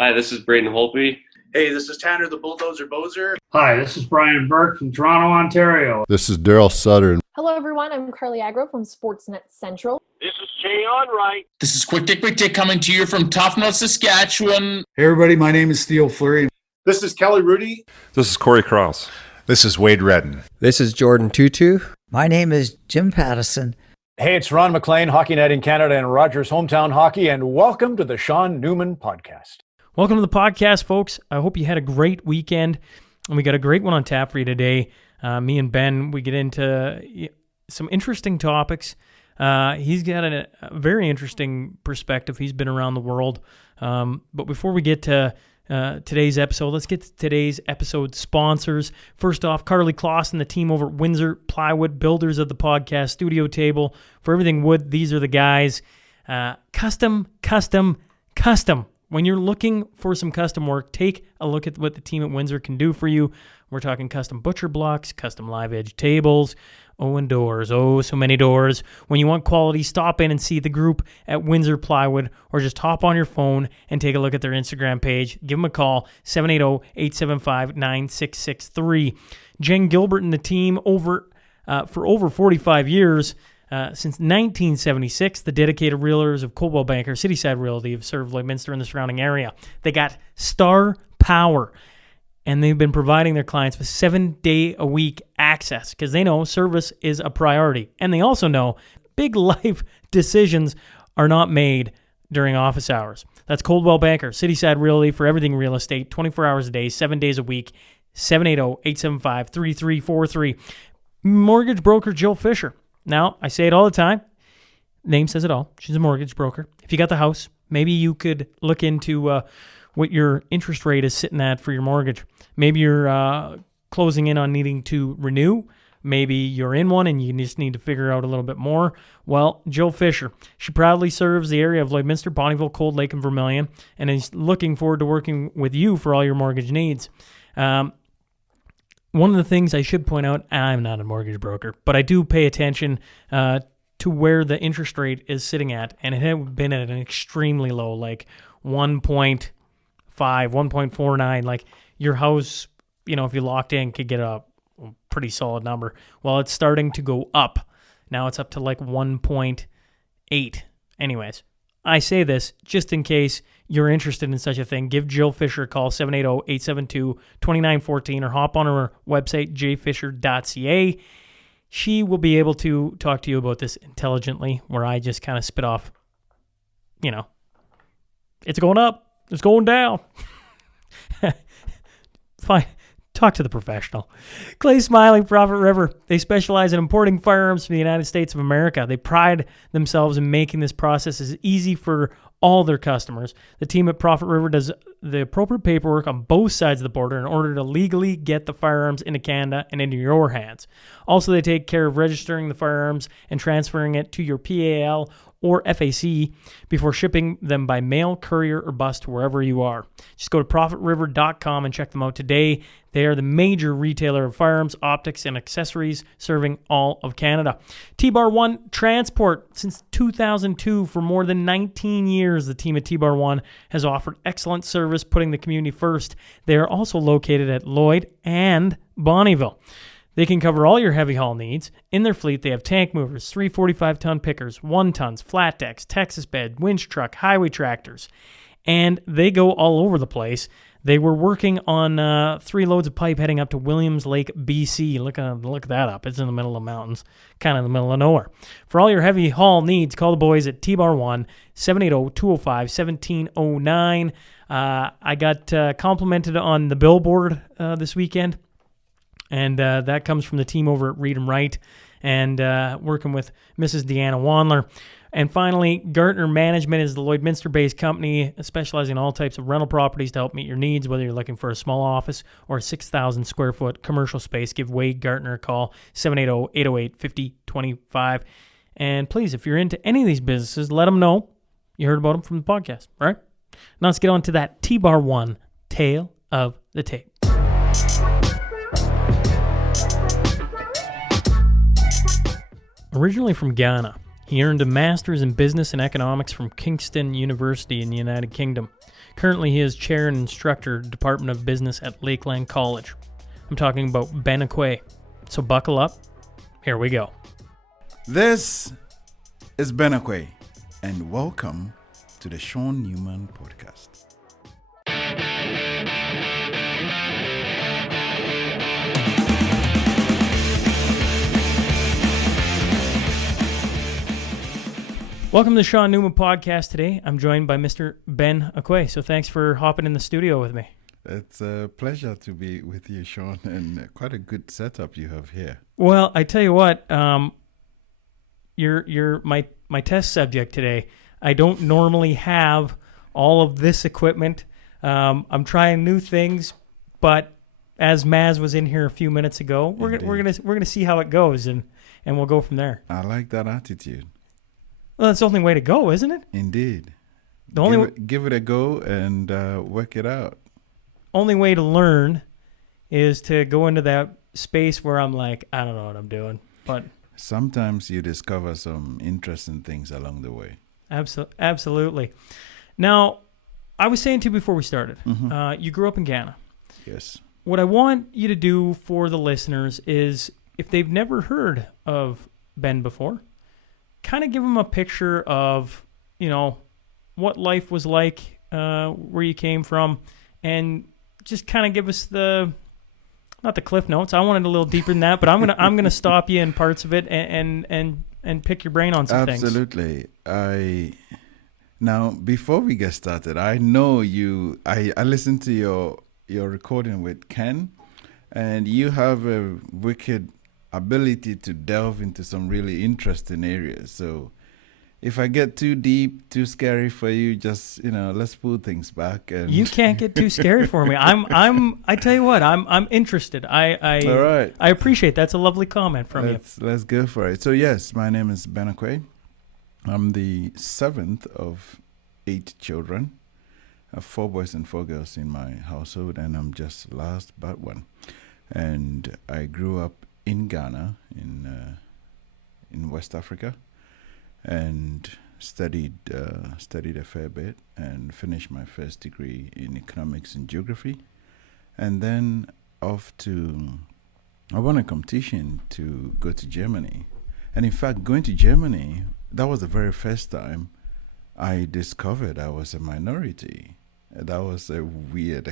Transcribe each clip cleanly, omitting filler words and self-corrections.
Hi, this is Braden Holtby. Hey, this is Tanner the Bulldozer Bozer. Hi, this is Brian Burke from Toronto, Ontario. This is Daryl Sutter. Hello, everyone. I'm Carly Agro from Sportsnet Central. This is Jay Onright. This is Quick Dick coming to you from Tofnell, Saskatchewan. Hey, everybody. My name is Theo Fleury. This is Kelly Rudy. This is Corey Cross. This is Wade Redden. This is Jordan Tutu. My name is Jim Pattison. Hey, it's Ron McLean, Hockey Night in Canada and Rogers Hometown Hockey, and welcome to the Sean Newman Podcast. Welcome to the podcast, folks. I hope you had a great weekend, and we got a great one on tap for you today. Me and Ben, we get into some interesting topics. He's got a very interesting perspective. He's been around the world. But before we get to today's episode, let's get to today's episode sponsors. First off, Carly Kloss and the team over at Windsor Plywood, builders of the podcast studio table. For everything wood, these are the guys. Custom. When you're looking for some custom work, take a look at what the team at Windsor can do for you. We're talking custom butcher blocks, custom live edge tables, and doors. So many doors. When you want quality, stop in and see the group at Windsor Plywood, or just hop on your phone and take a look at their Instagram page. Give them a call, 780-875-9663. Jen Gilbert and the team for over 45 years. Since 1976, the dedicated realtors of Coldwell Banker Cityside Realty have served Lloydminster and the surrounding area. They got star power, and they've been providing their clients with 7-day-a-week access because they know service is a priority. And they also know big life decisions are not made during office hours. That's Coldwell Banker Cityside Realty for everything real estate, 24 hours a day, 7 days a week, 780-875-3343. Mortgage broker Jill Fisher. Now, I say it all the time. Name says it all. She's a mortgage broker. If you got the house, maybe you could look into what your interest rate is sitting at for your mortgage. Maybe you're closing in on needing to renew. Maybe you're in one and you just need to figure out a little bit more. Well, Jill Fisher, she proudly serves the area of Lloydminster, Bonnyville, Cold Lake, and Vermilion, and is looking forward to working with you for all your mortgage needs. One of the things I should point out, I'm not a mortgage broker, but I do pay attention to where the interest rate is sitting at, and it had been at an extremely low, like 1.5, 1.49. Like your house, if you locked in, could get a pretty solid number. Well, it's starting to go up. Now it's up to like 1.8. Anyways, I say this just in case you're interested in such a thing. Give Jill Fisher a call, 780-872-2914, or hop on her website, jfisher.ca. She will be able to talk to you about this intelligently, where I just kind of spit off, it's going up, it's going down. Fine. Talk to the professional. Clay Smiley, Prophet River. They specialize in importing firearms from the United States of America. They pride themselves in making this process as easy for all their customers. The team at Prophet River does the appropriate paperwork on both sides of the border in order to legally get the firearms into Canada and into your hands. Also, they take care of registering the firearms and transferring it to your PAL or FAC before shipping them by mail, courier, or bus to wherever you are. Just go to ProfitRiver.com and check them out today. They are the major retailer of firearms, optics, and accessories serving all of Canada. T-Bar One Transport. Since 2002, for more than 19 years, the team at T-Bar One has offered excellent service, putting the community first. They are also located at Lloyd and Bonnyville. They can cover all your heavy haul needs. In their fleet, they have tank movers, 345-ton pickers, 1-tons, flat decks, Texas bed, winch truck, highway tractors, and they go all over the place. They were working on 3 loads of pipe heading up to Williams Lake, BC. Look that up. It's in the middle of the mountains, kind of in the middle of nowhere. For all your heavy haul needs, call the boys at T-Bar 1, 780-205-1709. I got complimented on the billboard this weekend. And that comes from the team over at Read 'em Right and working with Mrs. Deanna Wandler. And finally, Gartner Management is the Lloydminster-based company specializing in all types of rental properties to help meet your needs, whether you're looking for a small office or a 6,000-square-foot commercial space. Give Wade Gartner a call, 780-808-5025. And please, if you're into any of these businesses, let them know you heard about them from the podcast, all right? Now let's get on to that T-Bar 1 tale of the tape. Originally from Ghana, he earned a master's in business and economics from Kingston University in the United Kingdom. Currently, he is chair and instructor, Department of Business at Lakeland College. I'm talking about Ben Acquaye. So buckle up. Here we go. This is Ben Acquaye, and welcome to the Sean Newman Podcast. Welcome to the Sean Newman Podcast today. I'm joined by Mr. Ben Acquaye. So thanks for hopping in the studio with me. It's a pleasure to be with you, Sean, and quite a good setup you have here. Well, I tell you what, you're my test subject today. I don't normally have all of this equipment. I'm trying new things, but as Maz was in here a few minutes ago, we're gonna see how it goes, and we'll go from there. I like that attitude. Well, that's the only way to go, isn't it? Indeed. Give it a go and work it out. Only way to learn is to go into that space where I'm like, I don't know what I'm doing. But sometimes you discover some interesting things along the way. Absolutely. Now, I was saying to you before we started, you grew up in Ghana. Yes. What I want you to do for the listeners is, if they've never heard of Ben before, kind of give them a picture of, what life was like, where you came from, and just kind of give us not the cliff notes. I wanted a little deeper than that, but I'm gonna stop you in parts of it and pick your brain on some things. Absolutely. Now, before we get started, I know you. I listened to your recording with Ken, and you have a wicked ability to delve into some really interesting areas. So if I get too deep, too scary for you, just let's pull things back. And you can't get too scary for me. I tell you what, I'm interested. All right. I appreciate that's a lovely comment from you. Let's go for it. So yes, my name is Ben Acquaye. I'm the seventh of 8 children. I have 4 boys and 4 girls in my household, and I'm just last but one. And I grew up in Ghana, in West Africa, and studied a fair bit, and finished my first degree in economics and geography, and then I won a competition to go to Germany. And in fact, going to Germany, that was the very first time I discovered I was a minority. That was a weird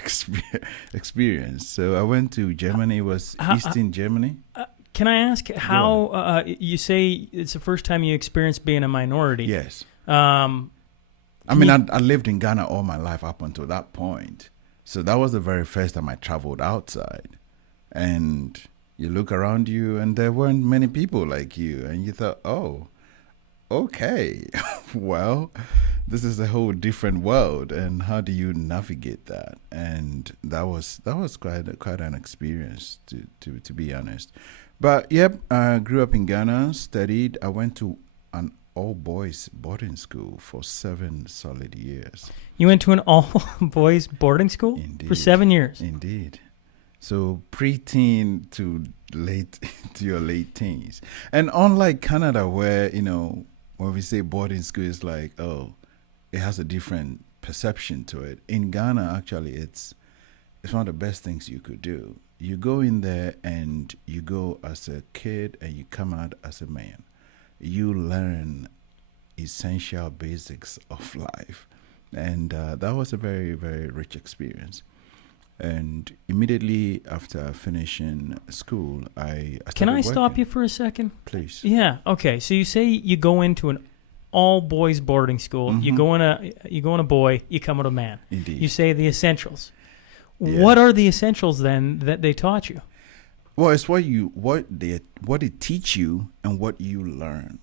experience. So I went to Germany. It was Eastern Germany. Can I ask how you say it's the first time you experienced being a minority? Yes. I lived in Ghana all my life up until that point. So that was the very first time I traveled outside. And you look around you, and there weren't many people like you. And you thought, oh, okay, well, this is a whole different world, and how do you navigate that? And that was quite an experience, to be honest. But yep, I grew up in Ghana, studied. I went to an all-boys boarding school for 7 solid years. You went to an all-boys boarding school? Indeed. For 7 years? Indeed. So pre-teen to your late teens. And unlike Canada, where, when we say boarding school, it's like, oh, it has a different perception to it. In Ghana, actually, it's one of the best things you could do. You go in there, and you go as a kid, and you come out as a man. You learn essential basics of life. And that was a very, very rich experience. And immediately after finishing school, I started Can I working. stop you for a second? Please. Yeah. Okay. So you say you go into an all-boys boarding school. Mm-hmm. You go in a boy. You come out a man. Indeed. You say the essentials. Yeah. What are the essentials then that they taught you? Well, it's what they teach you and what you learn.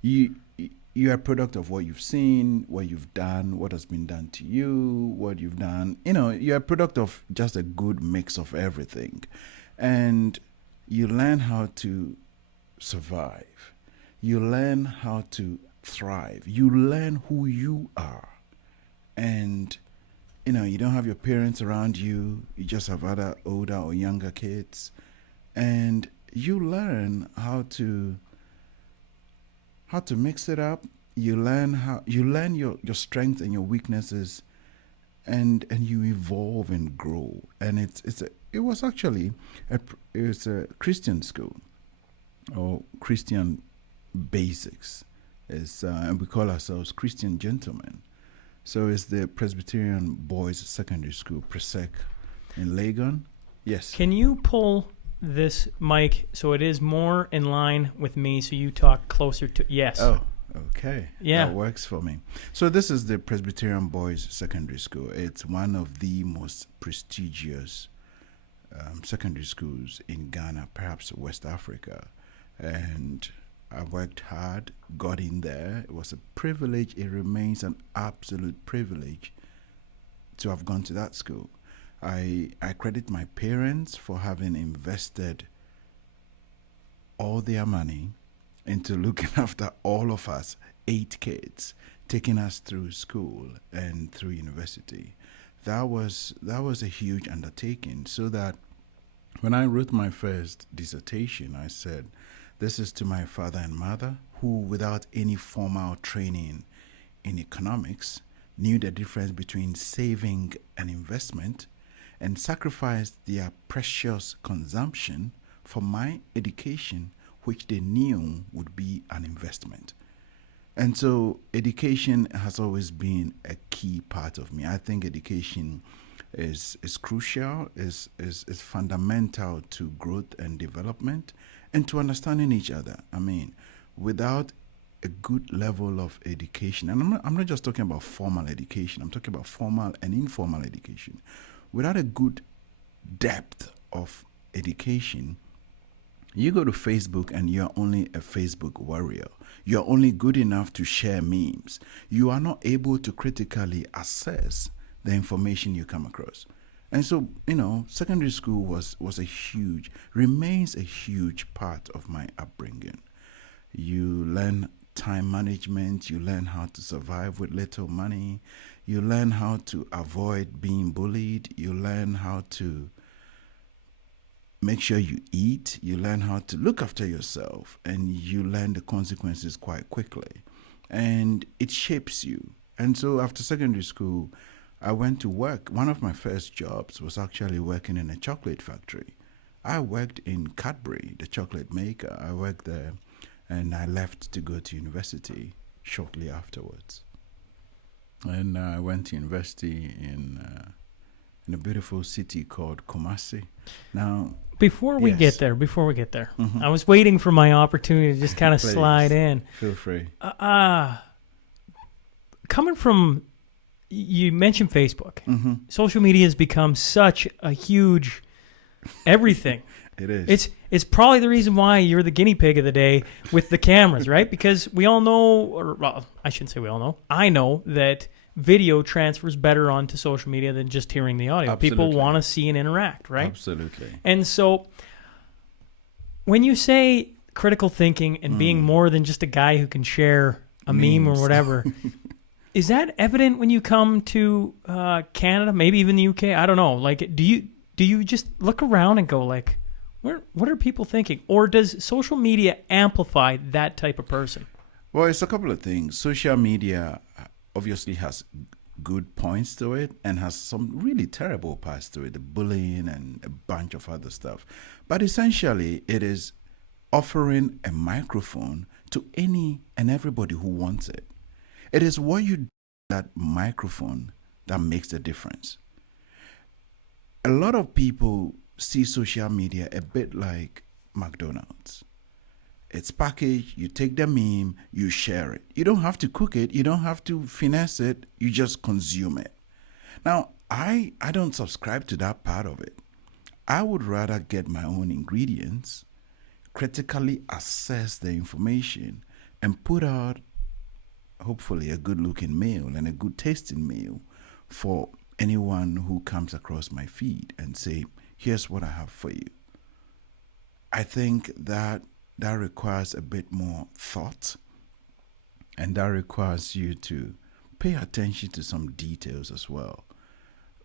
You're a product of what you've seen, what you've done, what has been done to you, what you've done. You're a product of just a good mix of everything. And you learn how to survive. You learn how to thrive. You learn who you are. And, you don't have your parents around you. You just have other older or younger kids. And you learn how to mix it up. You learn your strengths and your weaknesses, and you evolve and grow. And it was actually it's a Christian school, or Christian basics. And we call ourselves Christian gentlemen. So it's the Presbyterian Boys Secondary School, Presec, in Lakeland. Yes. Can you pull this mic so it is more in line with me, so you talk closer to? Yes. Oh, okay. Yeah. That works for me. So this is the Presbyterian Boys Secondary School. It's one of the most prestigious secondary schools in Ghana, perhaps West Africa. And I worked hard, got in there. It was a privilege. It remains an absolute privilege to have gone to that school. I credit my parents for having invested all their money into looking after all of us, 8 kids, taking us through school and through university. That was a huge undertaking, so that when I wrote my first dissertation, I said, this is to my father and mother, who, without any formal training in economics, knew the difference between saving and investment, and sacrificed their precious consumption for my education, which they knew would be an investment. And so education has always been a key part of me. I think education is crucial, is fundamental to growth and development, and to understanding each other. I mean, without a good level of education, and I'm not just talking about formal education, I'm talking about formal and informal education. Without a good depth of education, you go to Facebook and you're only a Facebook warrior. You're only good enough to share memes. You are not able to critically assess the information you come across. And so, secondary school remains a huge part of my upbringing. You learn time management, you learn how to survive with little money, you learn how to avoid being bullied, you learn how to make sure you eat, you learn how to look after yourself, and you learn the consequences quite quickly. And it shapes you. And so after secondary school, I went to work. One of my first jobs was actually working in a chocolate factory. I worked in Cadbury, the chocolate maker. I worked there, and I left to go to university shortly afterwards. And I went to university in a beautiful city called Kumasi. Now, before we get there, I was waiting for my opportunity to just kind of slide in. Feel free. Coming from, you mentioned Facebook. Social media has become such a huge everything. It is. It's probably the reason why you're the guinea pig of the day with the cameras, right? Because we all know, or well, I shouldn't say we all know. I know that video transfers better onto social media than just hearing the audio. Absolutely. People want to see and interact, right? Absolutely. And so when you say critical thinking and being more than just a guy who can share a meme or whatever, is that evident when you come to Canada, maybe even the UK? I don't know. Like, do you just look around and go like, what are people thinking? Or does social media amplify that type of person? Well, it's a couple of things. Social media obviously has good points to it and has some really terrible parts to it, the bullying and a bunch of other stuff. But essentially, it is offering a microphone to any and everybody who wants it. It is what you do with that microphone that makes the difference. A lot of people see social media a bit like McDonald's. It's packaged, you take the meme, you share it. You don't have to cook it, you don't have to finesse it, you just consume it. Now, I don't subscribe to that part of it. I would rather get my own ingredients, critically assess the information, and put out, hopefully, a good-looking meal and a good-tasting meal for anyone who comes across my feed and say, here's what I have for you. I think that requires a bit more thought, and that requires you to pay attention to some details as well.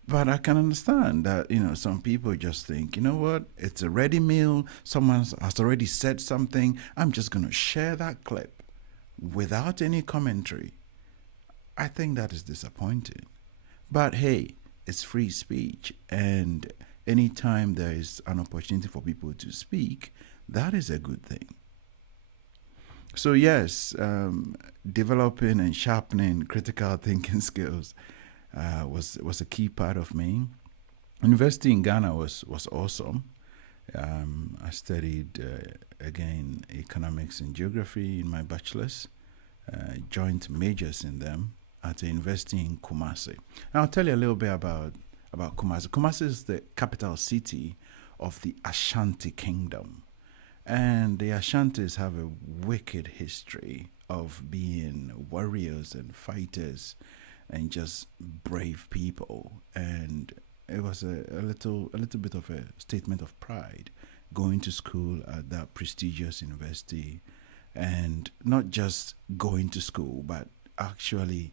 But I can understand that, some people just think, you know what, it's a ready meal, someone has already said something, I'm just going to share that clip without any commentary. I think that is disappointing. But hey, it's free speech, and anytime there is an opportunity for people to speak, that is a good thing. So yes, developing and sharpening critical thinking skills was a key part of me. University in Ghana was awesome. I studied again economics and geography in my bachelor's, joint majors in them at a university in Kumasi. And I'll tell you a little bit about Kumasi. Kumasi is the capital city of the Ashanti Kingdom. And the Ashantis have a wicked history of being warriors and fighters and just brave people. And it was a little bit of a statement of pride going to school at that prestigious university, and not just going to school, but actually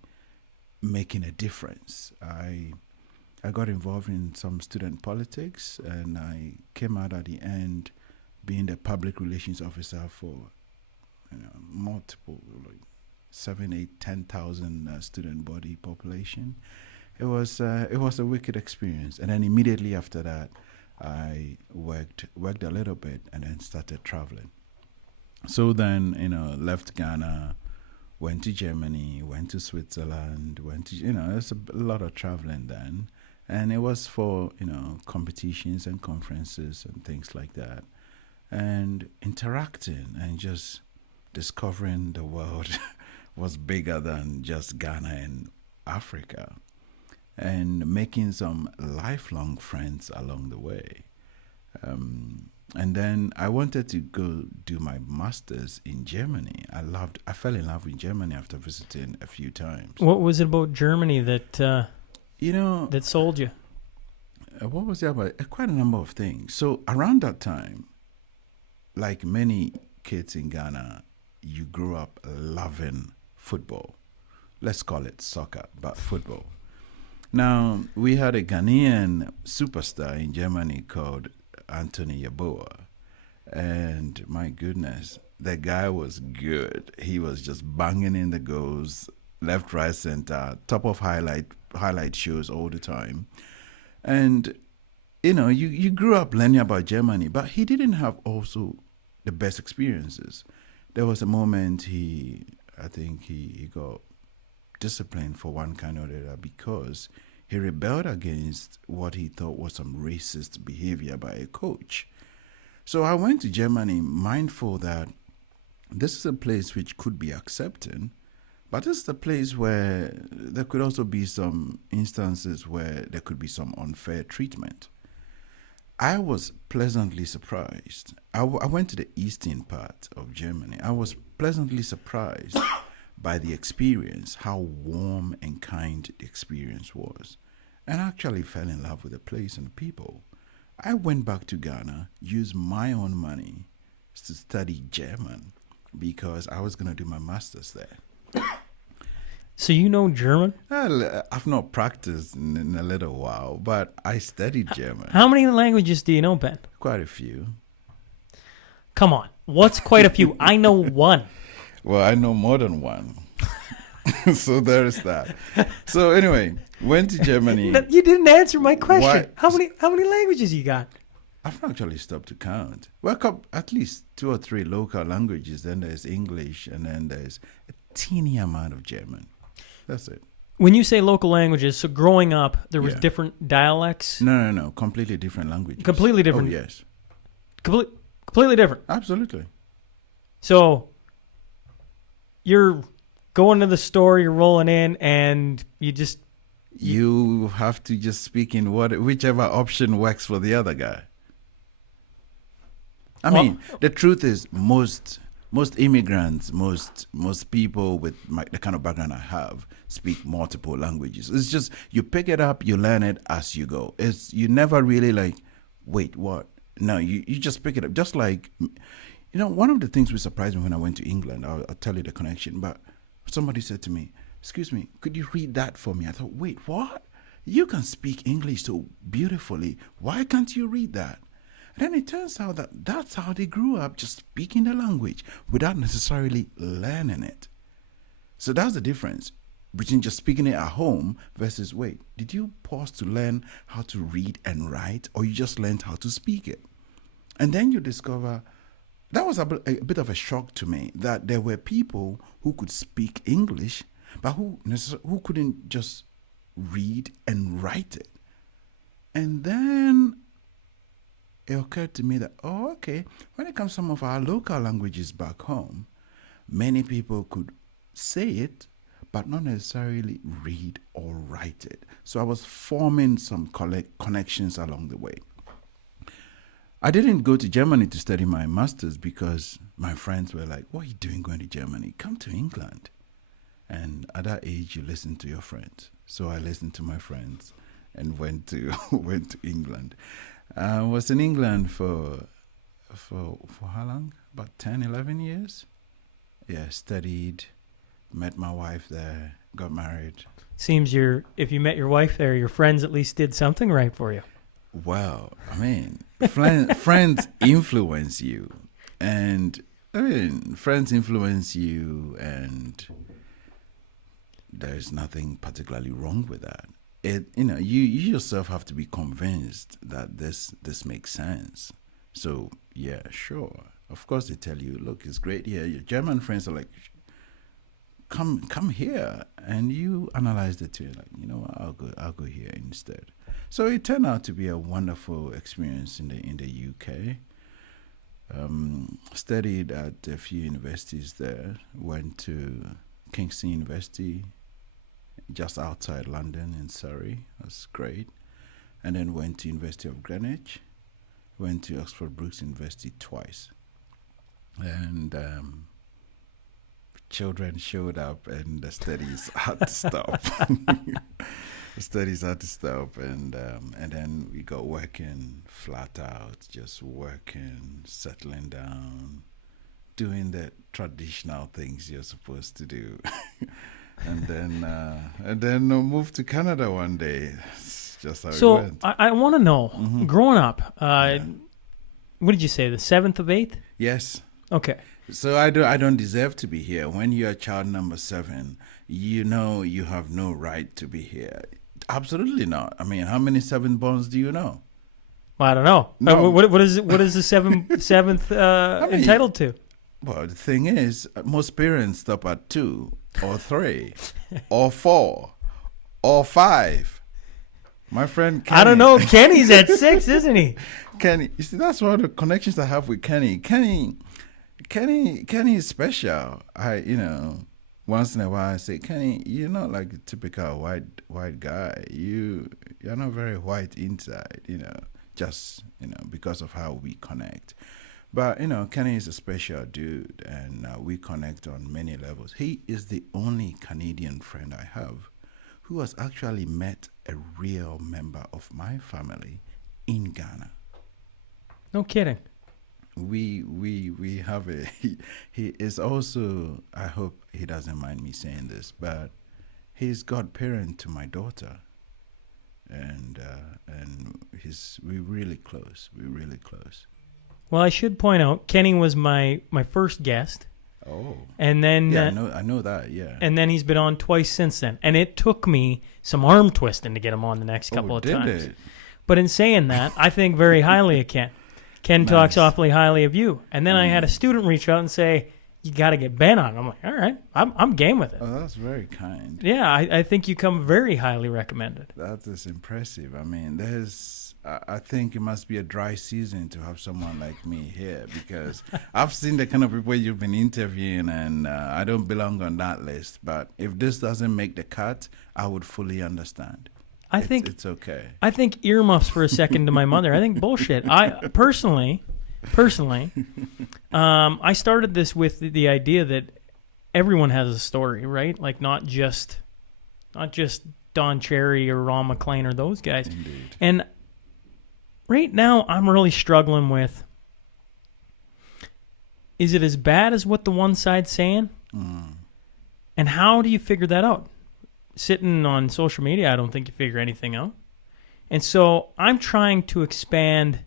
making a difference. I got involved in some student politics, and I came out at the end being the public relations officer for multiple, like 7, 8, 10,000 student body population. It was a wicked experience. And then immediately after that, I worked a little bit and then started traveling. So then, left Ghana, went to Germany, went to Switzerland, there's a lot of traveling then. And it was for, competitions and conferences and things like that. And interacting and just discovering the world was bigger than just Ghana and Africa, and making some lifelong friends along the way. And then I wanted to go do my master's in Germany. I fell in love with Germany after visiting a few times. What was it about Germany that that sold you? What was it about? Quite a number of things. So around that time, like many kids in Ghana, you grew up loving football. Let's call it soccer, but football. Now, we had a Ghanaian superstar in Germany called Anthony Yeboah. And my goodness, the guy was good. He was just banging in the goals, left, right, center, top of highlight shows all the time. And, you grew up learning about Germany, but he didn't have also the best experiences. There was a moment I think he got disciplined for one kind or the other because he rebelled against what he thought was some racist behavior by a coach. So I went to Germany mindful that this is a place which could be accepting, but this is a place where there could also be some instances where there could be some unfair treatment. I was pleasantly surprised. I went to the eastern part of Germany. I was pleasantly surprised by the experience, how warm and kind the experience was. And I actually fell in love with the place and the people. I went back to Ghana, used my own money to study German because I was going to do my master's there. So you know German? Well, I've not practiced in a little while, but I studied German. How many languages do you know, Ben? Quite a few. Come on. What's quite a few? I know one. Well, I know more than one. So there is that. So anyway, went to Germany. You didn't answer my question. Why? How many languages you got? I've actually stopped to count. Well, at least 2 or 3 local languages. Then there's English, and then there's a teeny amount of German. That's it. When you say local languages, so growing up, there was Yeah. different dialects? No. Completely different languages. Completely different? Oh, yes. Completely different? Absolutely. So you're going to the store, you're rolling in, and You have to just speak in whichever option works for the other guy. I mean, the truth is most immigrants, most people with the kind of background I have speak multiple languages. It's just you pick it up, you learn it as you go. You never really like, wait, what? No, you just pick it up. Just like, one of the things which surprised me when I went to England, I'll tell you the connection, but somebody said to me, excuse me, could you read that for me? I thought, wait, what? You can speak English so beautifully. Why can't you read that? And then it turns out that's how they grew up, just speaking the language without necessarily learning it. So that's the difference. between just speaking it at home versus, wait, did you pause to learn how to read and write, or you just learned how to speak it? And then you discover that was a bit of a shock to me, that there were people who could speak English, but who couldn't just read and write it. And then it occurred to me that, oh, okay, when it comes to some of our local languages back home, many people could say it, but not necessarily read or write it. So I was forming some connections along the way. I didn't go to Germany to study my master's because my friends were like, what are you doing going to Germany? Come to England. And at that age, you listen to your friends. So I listened to my friends and went to England. I was in England for how long? About 10, 11 years. Yeah, studied, met my wife there, got married. Seems if you met your wife there, your friends at least did something right for you. Well, I mean, friends influence you. And I mean, friends influence you, and there's nothing particularly wrong with that. You yourself have to be convinced that this makes sense. So yeah, sure. Of course they tell you, look, it's great here. Your German friends are like, come here, and you analyze the two, like, you know what, I'll go here instead. So it turned out to be a wonderful experience in the UK. Studied at a few universities there. Went to Kingston University, just outside London in Surrey. That's great. And then went to University of Greenwich. Went to Oxford Brookes University twice. And children showed up, and the studies had to stop. The studies had to stop, and then we got working flat out, just working, settling down, doing the traditional things you're supposed to do. And then moved to Canada one day. It's just how it went. So I want to know, growing up, what did you say, the 7th of 8th? Yes. Okay. So I don't deserve to be here. When you're child number 7, you know you have no right to be here. Absolutely not. I mean, how many 7 borns do you know? Well, I don't know. No. What is the seventh entitled to? Well, the thing is, most parents stop at 2 or 3 or 4 or 5. My friend Kenny. I don't know. Kenny's at 6, isn't he? Kenny, you see, that's one of the connections I have with Kenny. Kenny is special. Once in a while I say, Kenny, you're not like a typical white guy. You're not very white inside, just because of how we connect. But Kenny is a special dude, and we connect on many levels. He is the only Canadian friend I have who has actually met a real member of my family in Ghana. No kidding. We have he is also, I hope he doesn't mind me saying this, but he's godparent to my daughter, and we're really close. Well, I should point out, Kenny was my first guest. Oh. And then yeah, I know that, yeah. And then he's been on twice since then, and it took me some arm twisting to get him on the next couple of times. It? But in saying that, I think very highly of Ken. Ken talks awfully highly of you. And then I had a student reach out and say, you got to get Ben on. I'm like, all right, I'm game with it. Oh, that's very kind. Yeah, I think you come very highly recommended. That is impressive. I mean, I think it must be a dry season to have someone like me here, because I've seen the kind of people you've been interviewing, and I don't belong on that list. But if this doesn't make the cut, I would fully understand. I think it's okay. I think earmuffs for a second to my mother. I think bullshit. I personally, I started this with the idea that everyone has a story, right? Like not just Don Cherry or Ron McLean or those guys. Indeed. And right now, I'm really struggling with: is it as bad as what the one side's saying? And how do you figure that out? Sitting on social media, I don't think you figure anything out. And so I'm trying to expand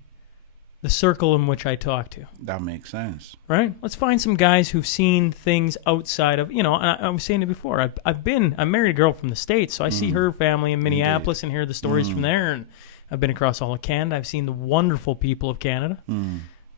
the circle in which I talk to. That makes sense. Right? Let's find some guys who've seen things outside of, and I was saying it before. I'm married a girl from the States, so I see her family in Minneapolis and hear the stories from there. And I've been across all of Canada. I've seen the wonderful people of Canada.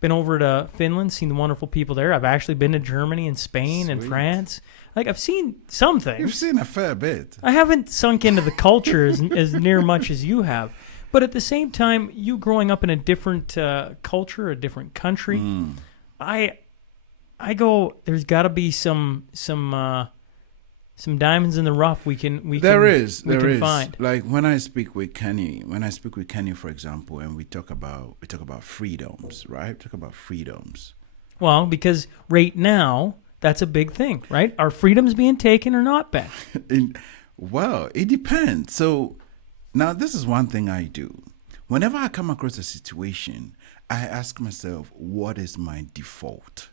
Been over to Finland, seen the wonderful people there. I've actually been to Germany and Spain and Sweet. France. Like, I've seen some things. You've seen a fair bit. I haven't sunk into the culture as near much as you have. But at the same time, you growing up in a different culture, a different country, I go, there's got to be some diamonds in the rough we can find. Like when I speak with Kenny, for example, and we talk about freedoms, right? Talk about freedoms. Well, because right now, that's a big thing, right? Are freedoms being taken or not, Ben? Well, it depends. So now this is one thing I do. Whenever I come across a situation, I ask myself, what is my default?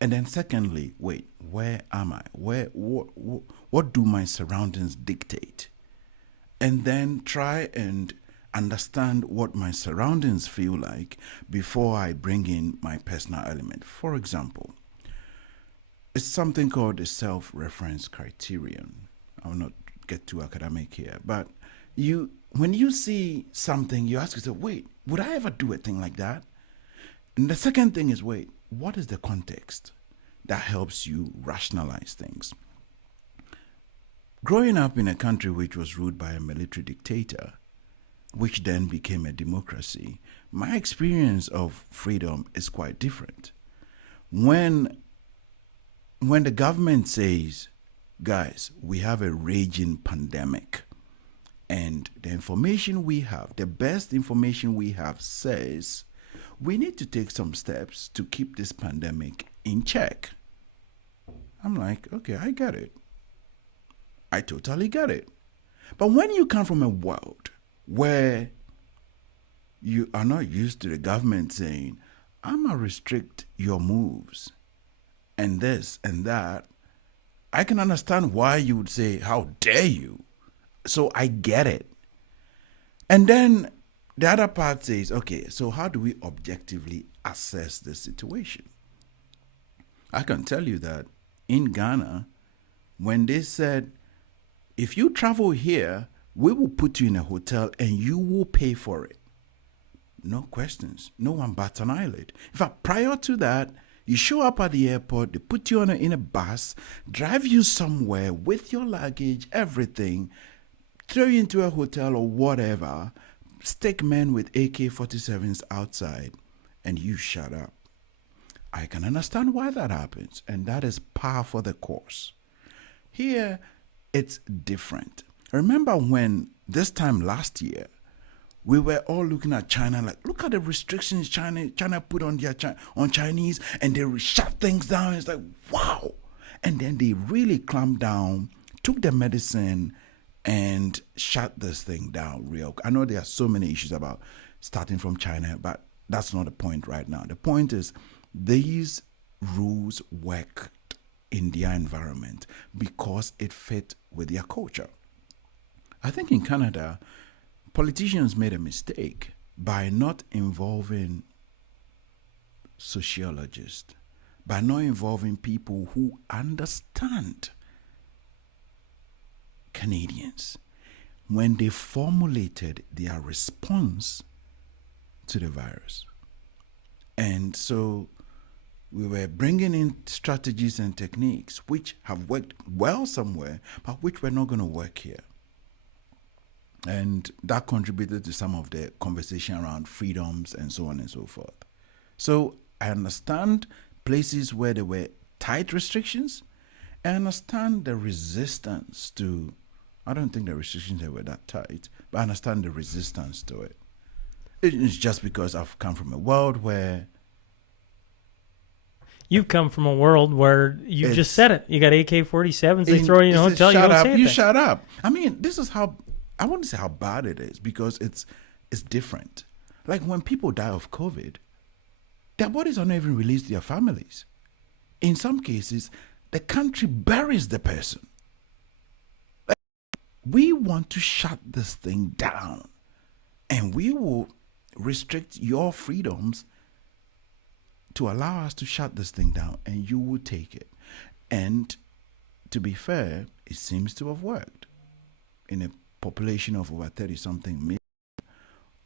And then secondly, wait, where am I? What do my surroundings dictate? And then try and understand what my surroundings feel like before I bring in my personal element. For example, it's something called the self-reference criterion. I will not get too academic here, but when you see something, you ask yourself, wait, would I ever do a thing like that? And the second thing is, wait, what is the context that helps you rationalize things? Growing up in a country which was ruled by a military dictator, which then became a democracy, my experience of freedom is quite different. When the government says, guys, we have a raging pandemic, and the information we have, the best information we have says, we need to take some steps to keep this pandemic in check. I'm like, okay, I get it. I totally get it. But when you come from a world where you are not used to the government saying, I'm going to restrict your moves and this and that, I can understand why you would say, how dare you? So I get it. And then the other part says, okay, so how do we objectively assess the situation? I can tell you that in Ghana, when they said, if you travel here, we will put you in a hotel and you will pay for it. No questions. No one bats an eyelid. In fact, prior to that, you show up at the airport, they put you in a bus, drive you somewhere with your luggage, everything, throw you into a hotel or whatever, stick men with AK-47s outside, and you shut up. I can understand why that happens, and that is par for the course. Here, it's different. Remember when this time last year, we were all looking at China like, look at the restrictions China put on on Chinese, and they shut things down. It's like, wow. And then they really clamped down, took the medicine, and shut this thing down real. I know there are so many issues about starting from China, but that's not the point right now. The point is these rules worked in their environment because it fit with their culture. I think in Canada, politicians made a mistake by not involving sociologists, by not involving people who understand Canadians when they formulated their response to the virus. And so we were bringing in strategies and techniques which have worked well somewhere, but which were not going to work here. And that contributed to some of the conversation around freedoms and so on and so forth. So I understand places where there were tight restrictions. I understand the resistance to, I don't think the restrictions were that tight, but I understand the resistance to it. It's just because I've come from a world where... You've come from a world where you just said it. You got AK-47s, they throw you in a hotel, you don't say anything. You shut up. I mean, this is how... I wouldn't say how bad it is because it's different. Like when people die of COVID, their bodies are not even released to their families. In some cases, the country buries the person. Like, we want to shut this thing down, and we will restrict your freedoms to allow us to shut this thing down, and you will take it. And to be fair, it seems to have worked. In a population of over 30-something million,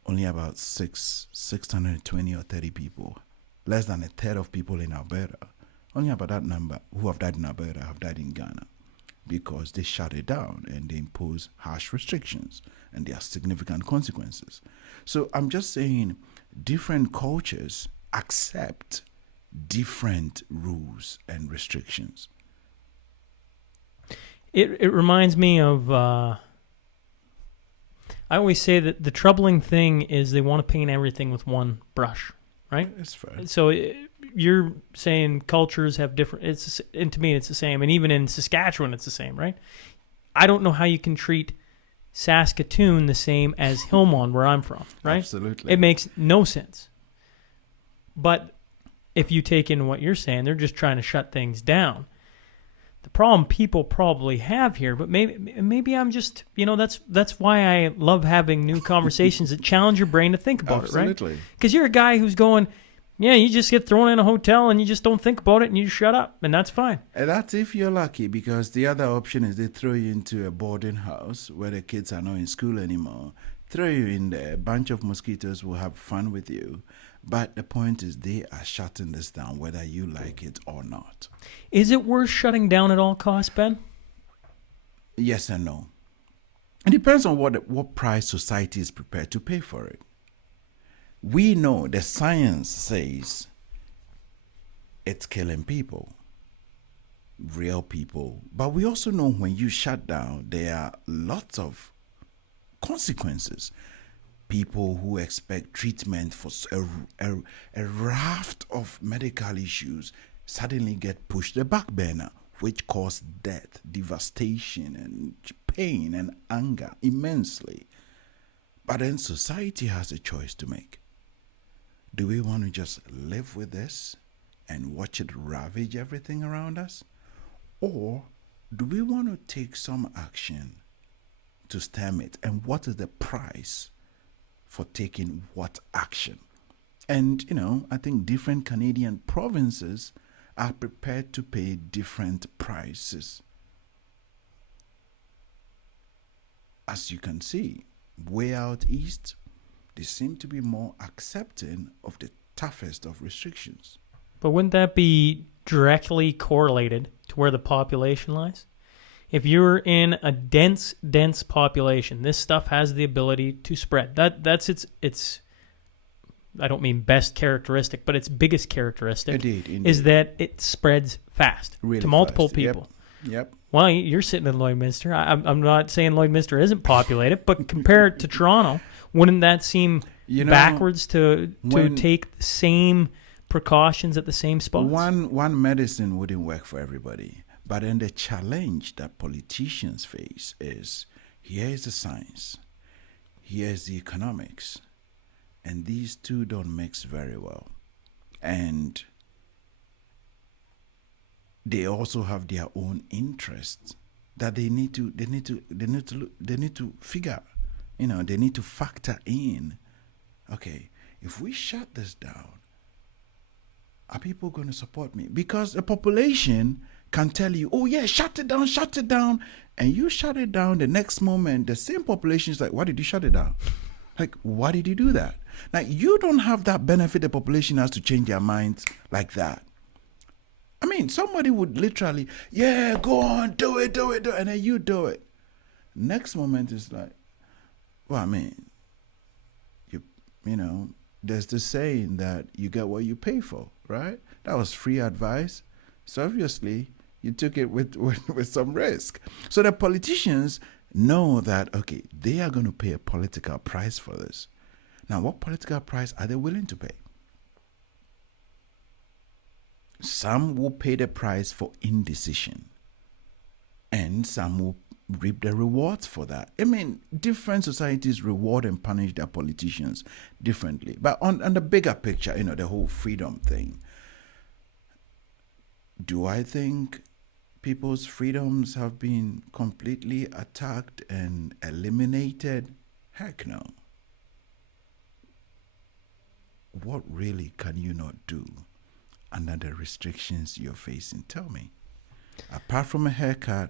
only about 620 or 30 people, less than a third of people in Alberta, only about that number who have died in Alberta have died in Ghana, because they shut it down and they impose harsh restrictions, and there are significant consequences. So I'm just saying, different cultures accept different rules and restrictions. It reminds me of, I always say that the troubling thing is they want to paint everything with one brush, right? It's fair. So you're saying cultures have different, and to me it's the same, and even in Saskatchewan it's the same, right? I don't know how you can treat Saskatoon the same as Hillmond, where I'm from, right? Absolutely. It makes no sense. But if you take in what you're saying, they're just trying to shut things down. The problem people probably have here, but maybe I'm just, that's why I love having new conversations that challenge your brain to think about it, right? Absolutely. Because you're a guy who's going, yeah, you just get thrown in a hotel and you just don't think about it and you shut up, and that's fine. And that's if you're lucky, because the other option is they throw you into a boarding house where the kids are not in school anymore, throw you in there, a bunch of mosquitoes will have fun with you. But the point is, they are shutting this down whether you like it or not. Is it worth shutting down at all costs, Ben? Yes and no. It depends on what price society is prepared to pay for it. We know the science says it's killing people, real people. But we also know when you shut down, there are lots of consequences. People who expect treatment for a raft of medical issues suddenly get pushed the back burner, which cause death, devastation, and pain and anger immensely. But then society has a choice to make. Do we want to just live with this and watch it ravage everything around us? Or do we want to take some action to stem it? And what is the price for taking what action? And, I think different Canadian provinces are prepared to pay different prices. As you can see, way out east, they seem to be more accepting of the toughest of restrictions. But wouldn't that be directly correlated to where the population lies? If you're in a dense population, this stuff has the ability to spread. That's its I don't mean best characteristic, but its biggest characteristic Indeed. is that it spreads fast Really to multiple fast. people. Yep. Well, you're sitting in Lloydminster. I'm not saying Lloydminster isn't populated, but compare it to Toronto, wouldn't that seem backwards to take the same precautions at the same spots? One medicine wouldn't work for everybody. But then the challenge that politicians face is, here is the science, here is the economics, and these two don't mix very well. And they also have their own interests that they need to figure. They need to factor in. Okay, if we shut this down, are people going to support me? Because the population can tell you, oh yeah, shut it down. And you shut it down, the next moment, the same population is like, why did you shut it down? Like, why did you do that? Like, you don't have that benefit the population has to change their minds like that. I mean, somebody would literally, yeah, go on, do it, and then you do it. Next moment is like, well, I mean, there's this saying that you get what you pay for, right? That was free advice. So obviously, you took it with some risk. So the politicians know that, okay, they are going to pay a political price for this. Now, what political price are they willing to pay? Some will pay the price for indecision, and some will reap the rewards for that. I mean, different societies reward and punish their politicians differently. But on the bigger picture, the whole freedom thing, do I think people's freedoms have been completely attacked and eliminated? Heck no. What really can you not do under the restrictions you're facing? Tell me. Apart from a haircut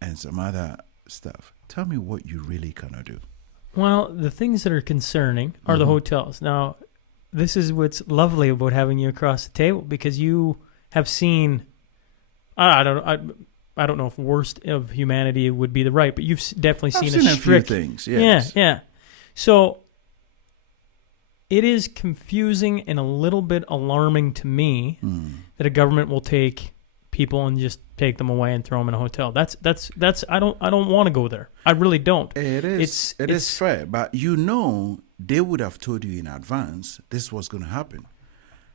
and some other stuff, tell me what you really cannot do. Well, the things that are concerning are the hotels. Now, this is what's lovely about having you across the table, because you have seen, I don't know if worst of humanity would be the right, but you've definitely I've seen seen a few strict things. Yes. Yeah. So it is confusing and a little bit alarming to me that a government will take people and just take them away and throw them in a hotel. That's I don't want to go there. I really don't. It is fair, but they would have told you in advance this was going to happen.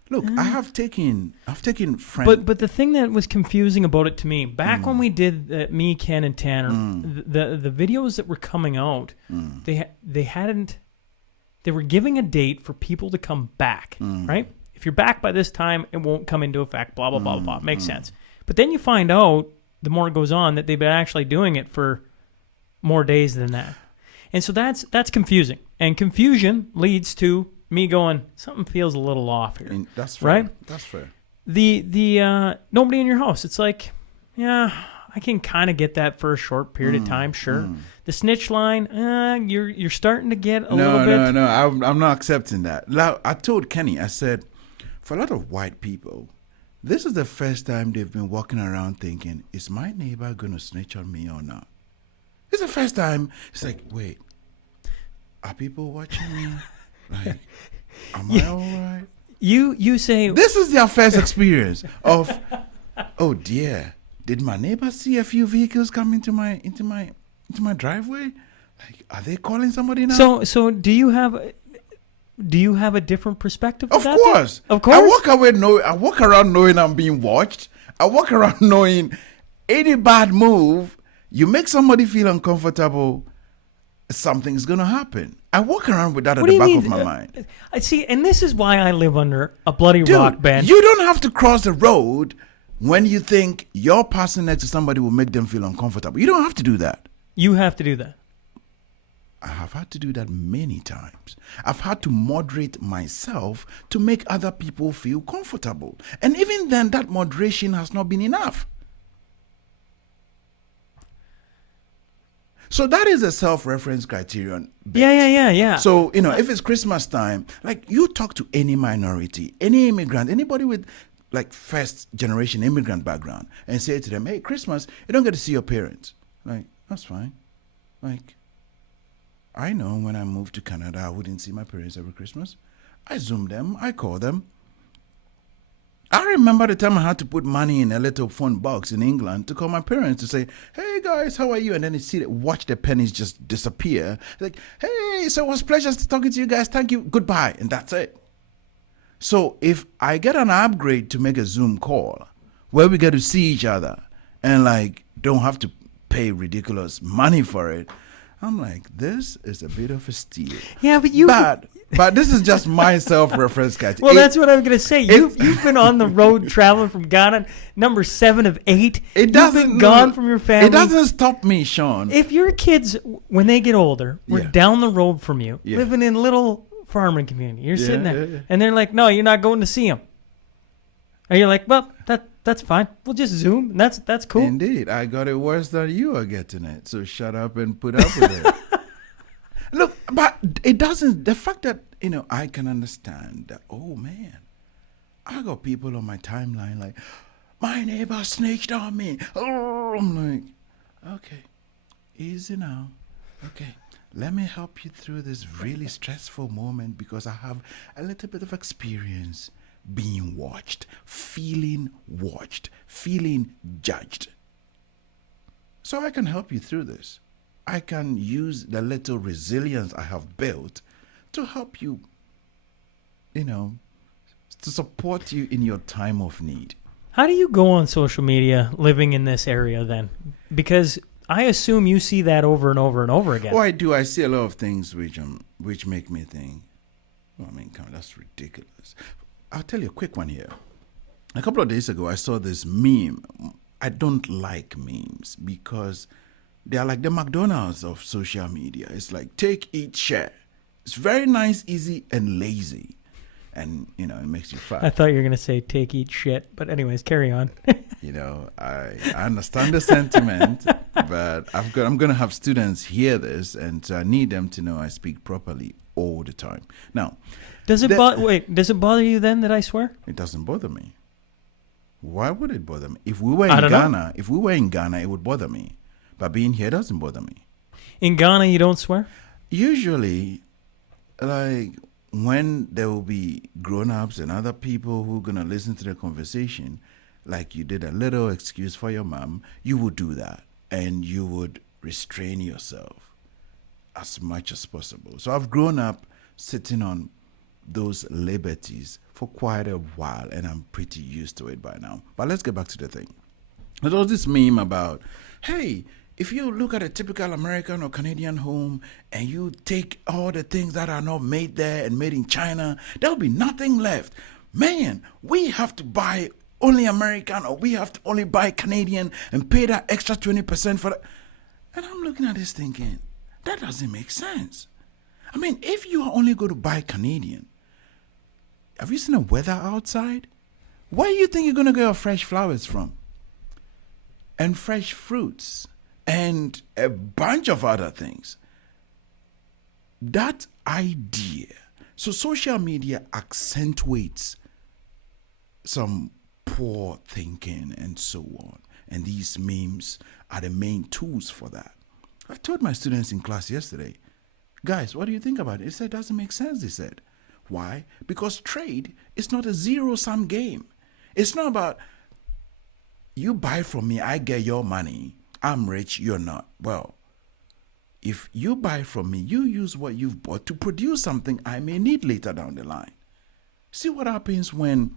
Look, I've taken friends. But the thing that was confusing about it to me, back when we did me, Ken, and Tanner, the videos that were coming out, they were giving a date for people to come back, right? If you're back by this time, it won't come into effect, blah, blah, blah, blah. Makes sense. But then you find out, the more it goes on, that they've been actually doing it for more days than that. And so that's confusing. And confusion leads to me going, something feels a little off here. That's fair. Right? That's fair. The nobody in your house. It's like, yeah, I can kind of get that for a short period of time, sure. The snitch line, you're starting to get a little bit. No, I'm not accepting that. I told Kenny, I said, for a lot of white people, this is the first time they've been walking around thinking, is my neighbor going to snitch on me or not? It's the first time. It's like, wait, are people watching me? Like, am I all right? You say this is their first experience of, oh dear, did my neighbor see a few vehicles come into my driveway? Like, are they calling somebody now? So do you have a different perspective? Of course. Of course. I walk around knowing I'm being watched. I walk around knowing any bad move, you make somebody feel uncomfortable, something's going to happen. I walk around with that at the back of my mind. I see, and this is why I live under a bloody rock band. You don't have to cross the road when you think your passing next to somebody will make them feel uncomfortable. You don't have to do that. You have to do that. I have had to do that many times. I've had to moderate myself to make other people feel comfortable. And even then, that moderation has not been enough. So that is a self-reference criterion. Yeah. So, if it's Christmas time, like you talk to any minority, any immigrant, anybody with like first generation immigrant background and say to them, hey, Christmas, you don't get to see your parents. Like, that's fine. Like, I know when I moved to Canada, I wouldn't see my parents every Christmas. I Zoom them, I call them. I remember the time I had to put money in a little phone box in England to call my parents to say, hey guys, how are you? And then watch the pennies just disappear. Like, hey, so it was a pleasure talking to you guys. Thank you. Goodbye. And that's it. So if I get an upgrade to make a Zoom call where we get to see each other and like don't have to pay ridiculous money for it, I'm like, this is a bit of a steal. Yeah, but this is just my self-reference, guys. Well, that's what I'm going to say. You've been on the road traveling from Ghana, number 7 of 8. You've been gone from your family. It doesn't stop me, Sean. If your kids, when they get older, we're down the road from you, living in a little farming community. You're sitting there, and they're like, no, you're not going to see them. And you're like, well, that's fine. We'll just Zoom. That's cool. Indeed. I got it worse than you are getting it. So shut up and put up with it. Look, but it doesn't, the fact that, I can understand that, oh man, I got people on my timeline like, my neighbor snitched on me. Oh, I'm like, okay, easy now. Okay, let me help you through this really stressful moment because I have a little bit of experience being watched, feeling judged. So I can help you through this. I can use the little resilience I have built to help you, to support you in your time of need. How do you go on social media living in this area then? Because I assume you see that over and over and over again. Oh, I do. I see a lot of things which make me think, come on, that's ridiculous. I'll tell you a quick one here. A couple of days ago, I saw this meme. I don't like memes because they are like the McDonald's of social media. It's like take, eat, share. It's very nice, easy, and lazy. and it makes you I fat. thought you were gonna say take, eat, shit, but anyways, carry on. I understand the sentiment, but I'm gonna have students hear this, and so I need them to know I speak properly all the time. Now, Does it bother you then that I swear? it doesn't bother me. Why would it bother me? If we were I in don't know. Ghana, it would bother me. But being here doesn't bother me. In Ghana, you don't swear? Usually, like when there will be grown-ups and other people who are going to listen to the conversation, like you did a little excuse for your mom, you would do that. And you would restrain yourself as much as possible. So I've grown up sitting on those liberties for quite a while, and I'm pretty used to it by now. But let's get back to the thing. There was this meme about, hey, if you look at a typical American or Canadian home and you take all the things that are not made there and made in China, there'll be nothing left. Man, we have to buy only American, or we have to only buy Canadian and pay that extra 20% for that. And I'm looking at this thinking, that doesn't make sense. I mean, if you are only going to buy Canadian, have you seen the weather outside? Where do you think you're going to get your fresh flowers from? And fresh fruits and a bunch of other things. That idea. So social media accentuates some poor thinking and so on. And these memes are the main tools for that. I told my students in class yesterday, guys, what do you think about it? They said, it doesn't make sense, they said. Why? Because trade is not a zero-sum game. It's not about you buy from me, I get your money. I'm rich, you're not. Well, if you buy from me, you use what you've bought to produce something I may need later down the line. See what happens when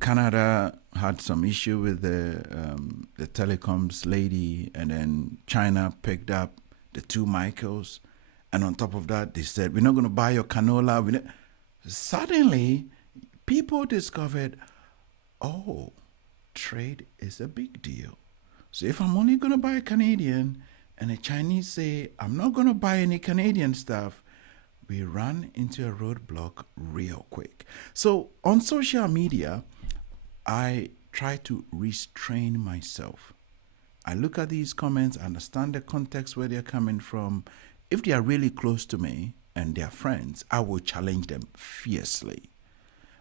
Canada had some issue with the telecoms lady, and then China picked up the two Michaels, and on top of that, they said, we're not going to buy your canola. Suddenly, people discovered, oh, trade is a big deal. So if I'm only going to buy Canadian and the Chinese say, I'm not going to buy any Canadian stuff, we run into a roadblock real quick. So on social media, I try to restrain myself. I look at these comments, understand the context where they're coming from. If they are really close to me and they're friends, I will challenge them fiercely.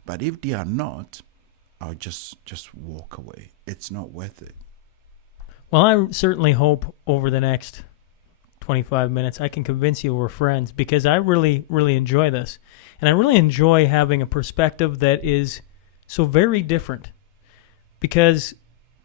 But if they are not, I'll just walk away. It's not worth it. Well, I certainly hope over the next 25 minutes I can convince you we're friends, because I really, really enjoy this. And I really enjoy having a perspective that is so very different, because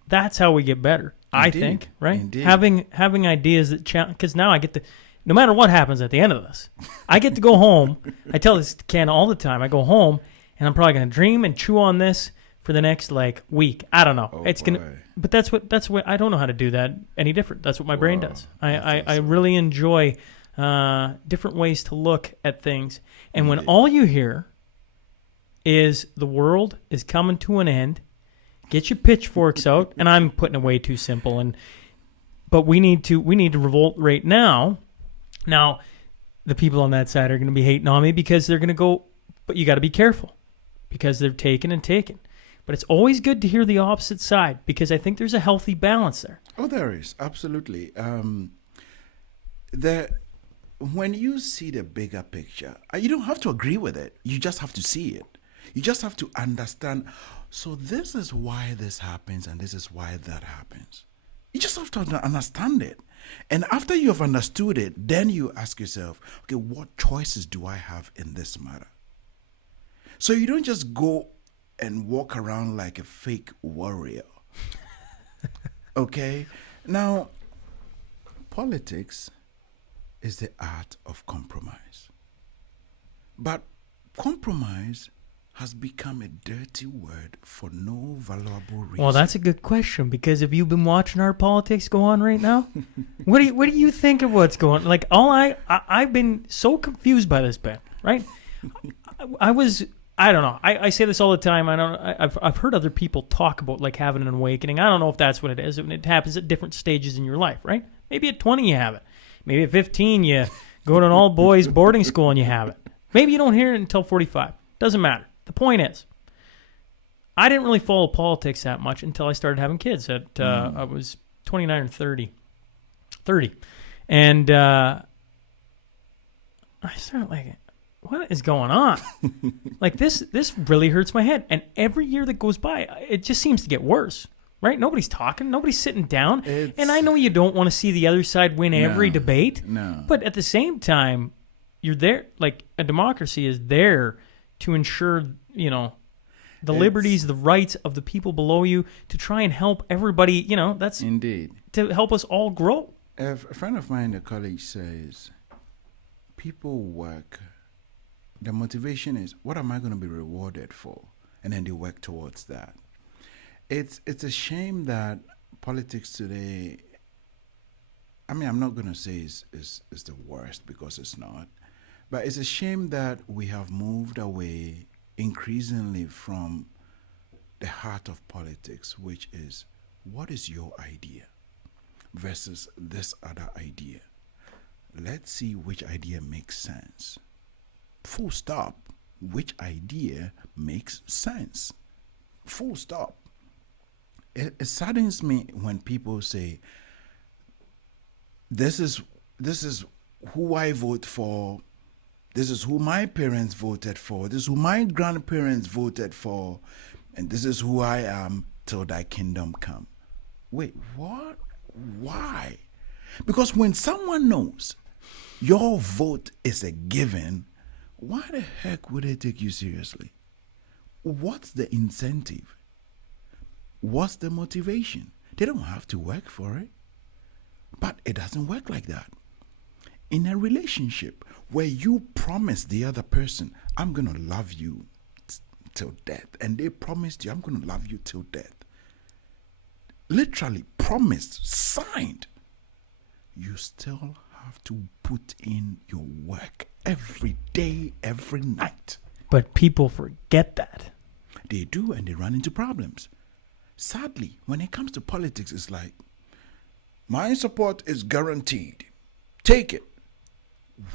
that's how we get better, I think, right? Indeed. Having ideas that challenge, because now I get to, no matter what happens at the end of this, I get to go home. I tell this to Ken all the time. I go home and I'm probably going to dream and chew on this for the next week. I don't know. Oh, But that's what I don't know how to do that any different. That's what my brain does. I awesome. really enjoy different ways to look at things. And when all you hear is the world is coming to an end, get your pitchforks out. And I'm putting it way too simple. But we need to revolt right now. Now, the people on that side are going to be hating on me because they're going to go, but you got to be careful because they're taking and taking. But it's always good to hear the opposite side, because I think there's a healthy balance there. Oh, there is. Absolutely. When you see the bigger picture, you don't have to agree with it. You just have to see it. You just have to understand. So this is why this happens and this is why that happens. You just have to understand it. And after you have understood it, then you ask yourself, okay, what choices do I have in this matter? So you don't just go and walk around like a fake warrior. Okay? Now, politics is the art of compromise. But compromise has become a dirty word for no valuable reason. Well, that's a good question, because if you've been watching our politics go on right now, what do you think of what's going on? I've been so confused by this, Ben, right? I don't know. I say this all the time. I've heard other people talk about having an awakening. I don't know if that's what it is. And it happens at different stages in your life, right? Maybe at 20 you have it. Maybe at 15 you go to an all boys boarding school and you have it. Maybe you don't hear it until 45. Doesn't matter. The point is, I didn't really follow politics that much until I started having kids. I was 29 or 30. And I started like, what is going on? Like this really hurts my head. And every year that goes by, it just seems to get worse. Right? Nobody's talking. Nobody's sitting down. And I know you don't want to see the other side win every debate. No. But at the same time, you're there. Like a democracy is there to ensure, the liberties, the rights of the people below you, to try and help everybody. That's Indeed. to help us all grow. A friend of mine in the college says, people work. The motivation is, what am I going to be rewarded for? And then they work towards that. It's a shame that politics today, I'm not going to say is the worst, because it's not, but it's a shame that we have moved away increasingly from the heart of politics, which is, what is your idea versus this other idea? Let's see which idea makes sense. Full stop. Which idea makes sense? Full stop. It saddens me when people say, this is who I vote for, this is who my parents voted for, this is who my grandparents voted for, and this is who I am till thy kingdom come. Wait, what? Why? Because when someone knows your vote is a given, why the heck would they take you seriously? What's the incentive? What's the motivation? They don't have to work for it. But it doesn't work like that. In a relationship where you promise the other person, I'm going to love you till death, and they promised you, I'm going to love you till death. Literally promised, signed. You still have to put in your work every day, every night. But people forget that. They do, and they run into problems. Sadly, when it comes to politics, it's like, my support is guaranteed. Take it.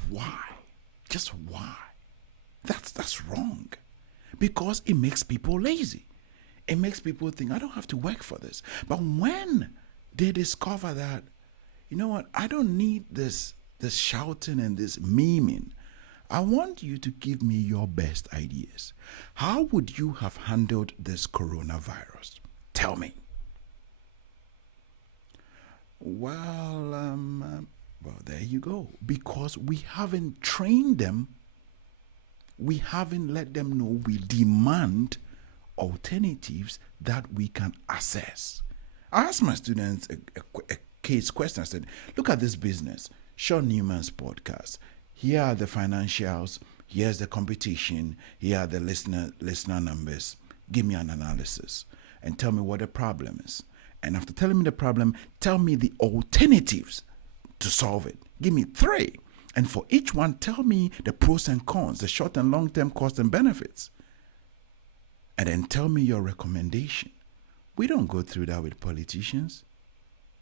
Why? Just why? That's wrong. Because it makes people lazy. It makes people think, I don't have to work for this. But when they discover that, you know what, I don't need this shouting and this memeing. I want you to give me your best ideas. How would you have handled this coronavirus? Tell me. Well, there you go. Because we haven't trained them. We haven't let them know we demand alternatives that we can assess. I asked my students a case question. I said, look at this business. Sean Newman's podcast. Here are the financials. Here's the competition. Here are the listener numbers. Give me an analysis and tell me what the problem is. And after telling me the problem, tell me the alternatives to solve it. Give me 3. And for each one, tell me the pros and cons, the short and long-term costs and benefits. And then tell me your recommendation. We don't go through that with politicians.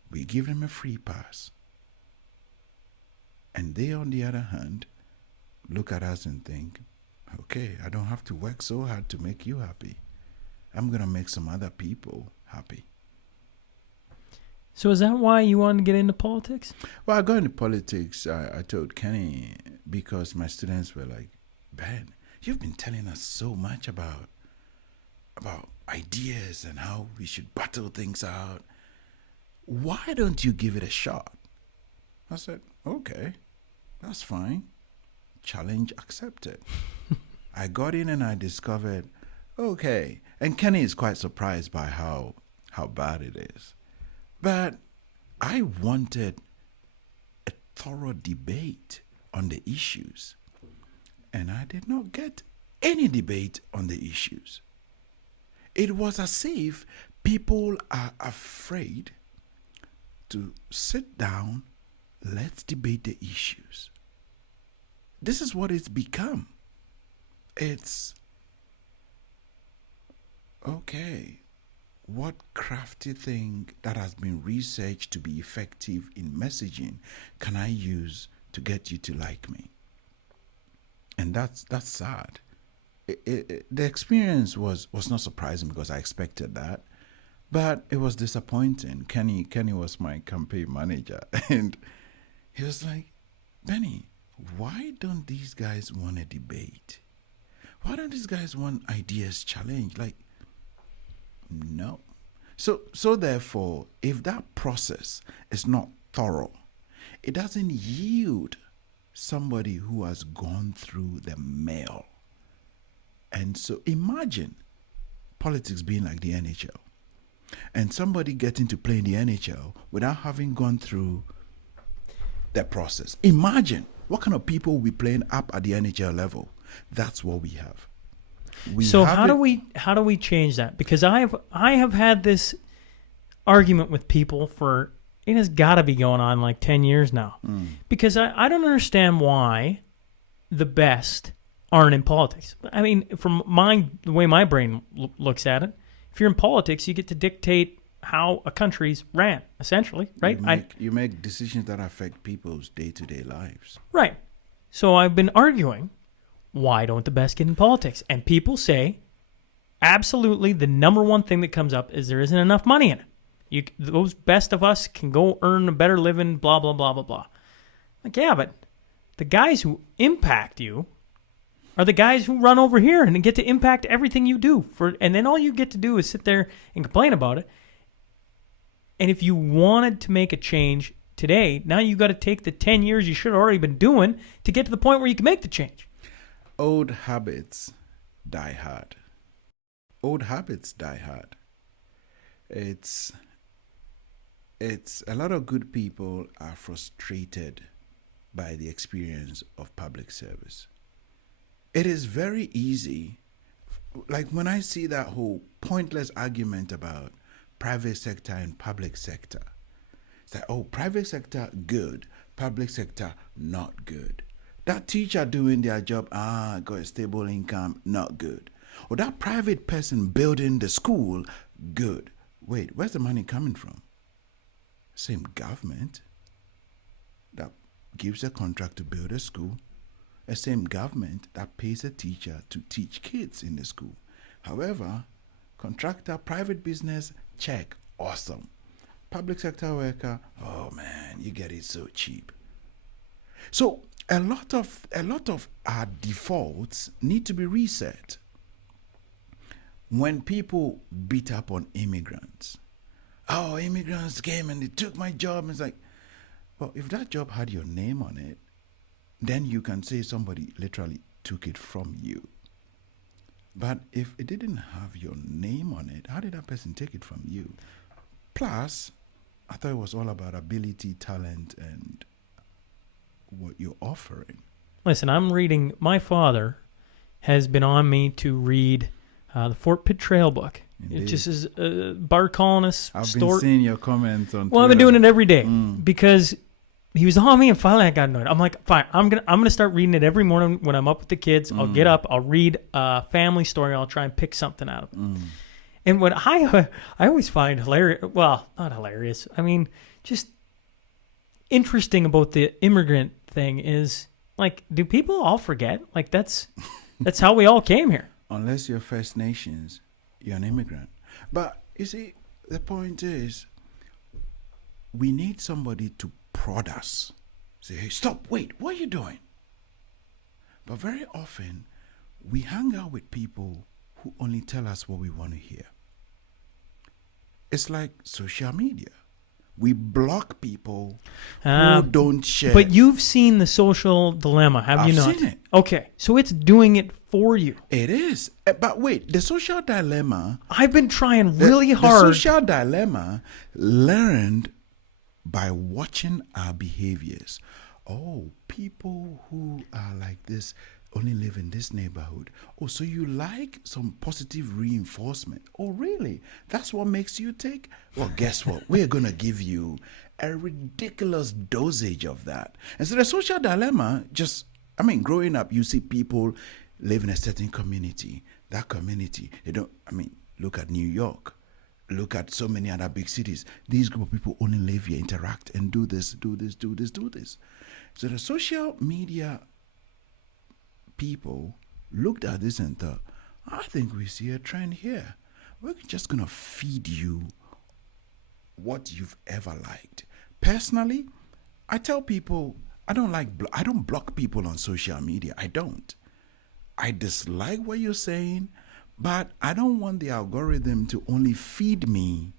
We give them a free pass. And they, on the other hand, look at us and think, okay, I don't have to work so hard to make you happy. I'm going to make some other people happy. So is that why you wanted to get into politics? Well, I got into politics, I told Kenny, because my students were like, Ben, you've been telling us so much about ideas and how we should battle things out. Why don't you give it a shot? I said, okay, that's fine. Challenge accepted. I got in and I discovered, okay. And Kenny is quite surprised by how bad it is. But I wanted a thorough debate on the issues. And I did not get any debate on the issues. It was as if people are afraid to sit down, let's debate the issues. This is what it's become. It's, okay, what crafty thing that has been researched to be effective in messaging can I use to get you to like me? And and that's sad. The experience was not surprising because I expected that, but it was disappointing. Kenny was my campaign manager, and he was like, Benny, why don't these guys want a debate? Why don't these guys want ideas challenge? Like, no. So therefore, if that process is not thorough, it doesn't yield somebody who has gone through the mill. And so imagine politics being like the NHL and somebody getting to play in the NHL without having gone through the process. Imagine what kind of people we playing up at the NHL level. That's what we have. So how do we change that? Because I have had this argument with people for, it has got to be going on like 10 years now. Because I don't understand why the best aren't in politics. I mean, from the way my brain looks at it, if you're in politics, you get to dictate how a country's ran, essentially, right? You make decisions that affect people's day-to-day lives. Right. So I've been arguing, why don't the best get in politics? And people say, absolutely, the number one thing that comes up is there isn't enough money in it. Those best of us can go earn a better living, blah, blah, blah, blah, blah. Like, yeah, but the guys who impact you are the guys who run over here and get to impact everything you do. And then all you get to do is sit there and complain about it. And if you wanted to make a change today, now you got to take the 10 years you should have already been doing to get to the point where you can make the change. Old habits die hard. Old habits die hard. It's a lot of good people are frustrated by the experience of public service. It is very easy, like when I see that whole pointless argument about private sector and public sector, it's like, oh, private sector, good, public sector, not good. That teacher doing their job, got a stable income, not good. Or that private person building the school, good. Wait, where's the money coming from? Same government that gives a contract to build a school, the same government that pays a teacher to teach kids in the school. However, contractor, private business, check, awesome. Public sector worker, oh man, you get it so cheap. So a lot of our defaults need to be reset. When people beat up on immigrants, oh, immigrants came and they took my job. It's like, well, if that job had your name on it, then you can say somebody literally took it from you. But if it didn't have your name on it, how did that person take it from you? Plus, I thought it was all about ability, talent, and what you're offering. Listen, I'm reading, my father has been on me to read the Fort Pitt Trail book. Indeed. It just is a bar colonist I've story. been seeing your comments on Well, I've been Twitter. doing it every day because he was on me, and finally I got annoyed. I'm like, fine, I'm gonna start reading it every morning when I'm up with the kids. I'll get up, I'll read a family story, I'll try and pick something out of it. And what I always find hilarious, well, not hilarious, I mean, just interesting about the immigrant thing is, like, do people all forget? Like, that's how we all came here. Unless you're First Nations, you're an immigrant. But you see, the point is, we need somebody to prod us. Say, hey, stop, wait, what are you doing? But very often, we hang out with people who only tell us what we want to hear. It's like social media. We block people who don't share. But you've seen The Social Dilemma, have you not? I've seen it. Okay, so it's doing it for you. It is. But wait, the social dilemma... I've been trying really hard. The social dilemma learned by watching our behaviors. Oh, people who are like this only live in this neighborhood. Oh, so you like some positive reinforcement. Oh, really? That's what makes you tick? Well, guess what? We're going to give you a ridiculous dosage of that. And so the social dilemma growing up, you see people live in a certain community. That community, look at New York. Look at so many other big cities. These group of people only live here, interact, and do this, do this, do this, do this. So the social media people looked at this and thought, I think we see a trend here. We're just going to feed you what you've ever liked. Personally, I tell people I don't block people on social media. I don't. I dislike what you're saying, but I don't want the algorithm to only feed me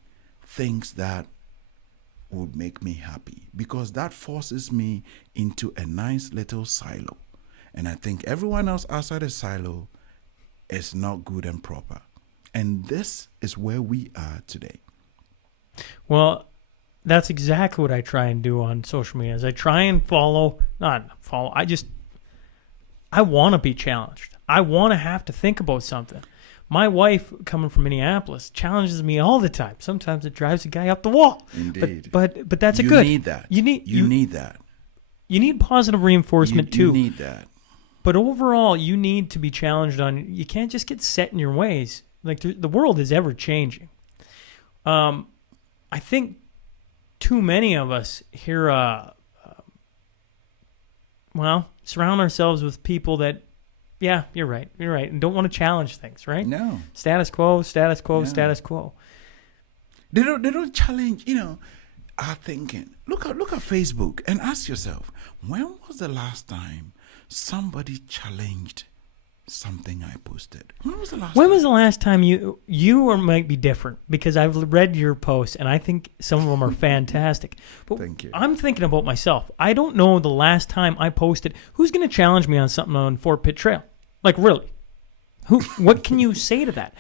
things that would make me happy, because that forces me into a nice little silo. And I think everyone else outside the silo is not good and proper. And this is where we are today. Well, that's exactly what I try and do on social media. Is I try and I want to be challenged. I want to have to think about something. My wife, coming from Minneapolis, challenges me all the time. Sometimes it drives a guy up the wall. Indeed. But that's a you good. You need that. You need that. You need positive reinforcement too. You need that. But overall, you need to be challenged on. You can't just get set in your ways. Like the world is ever changing. I think too many of us here, surround ourselves with people that, yeah, you're right, and don't want to challenge things, right? No. Status quo, status quo, Yeah. status quo. They don't challenge, our thinking. Look at Facebook and ask yourself, when was the last time somebody challenged something I posted? When was the last time you or might be different, because I've read your posts and I think some of them are fantastic. But Thank you. I'm thinking about myself. I don't know the last time I posted. Who's going to challenge me on something on Fort Pitt Trail? Like, really? What can you say to that?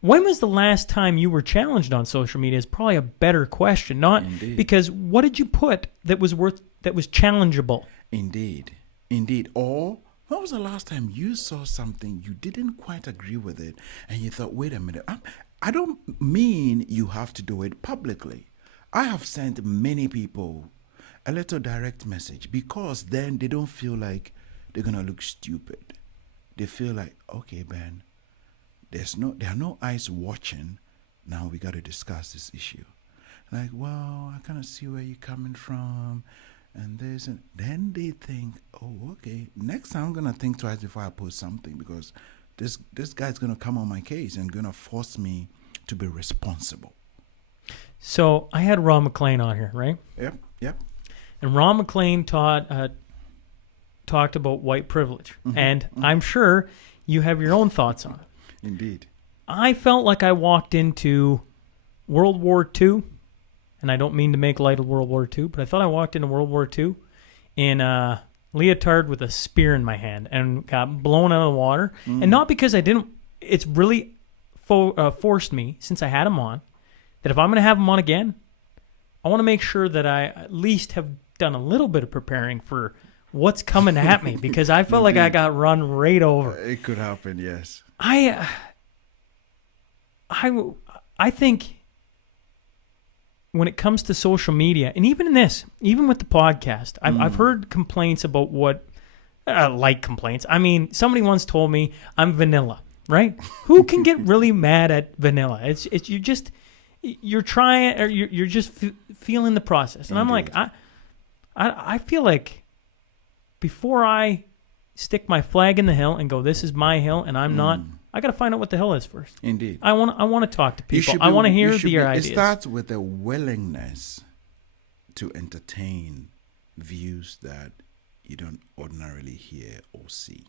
When was the last time you were challenged on social media is probably a better question. Not Indeed. Because what did you put that was challengeable? Indeed. Or when was the last time you saw something, you didn't quite agree with it, and you thought, wait a minute, I don't mean you have to do it publicly. I have sent many people a little direct message, because then they don't feel like they're going to look stupid. They feel like, okay, Ben, there are no eyes watching. Now we got to discuss this issue. Like, well, I kind of see where you're coming from. And then they think, oh, okay, next time I'm going to think twice before I post something, because this guy's going to come on my case and going to force me to be responsible. So I had Ron McLean on here, right? Yep. And Ron McLean talked about white privilege. And I'm sure you have your own thoughts on it. Indeed. I felt like I walked into World War II, and I don't mean to make light of World War II, but I thought I walked into World War II in a leotard with a spear in my hand and got blown out of the water. And not because I didn't, it's really forced me, since I had him on, that if I'm going to have him on again, I want to make sure that I at least have done a little bit of preparing for what's coming at me, because I felt like I got run right over. It could happen, yes. I think when it comes to social media, and even with the podcast, I've heard complaints about complaints. I mean, somebody once told me I'm vanilla, right? Who can get really mad at vanilla? It's you're trying, or you're just feeling the process. And Indeed. I'm like, I feel like before I stick my flag in the hill and go, this is my hill, and I'm not, I got to find out what the hill is first. Indeed. I want to talk to people. I want to hear their ideas. It starts with a willingness to entertain views that you don't ordinarily hear or see.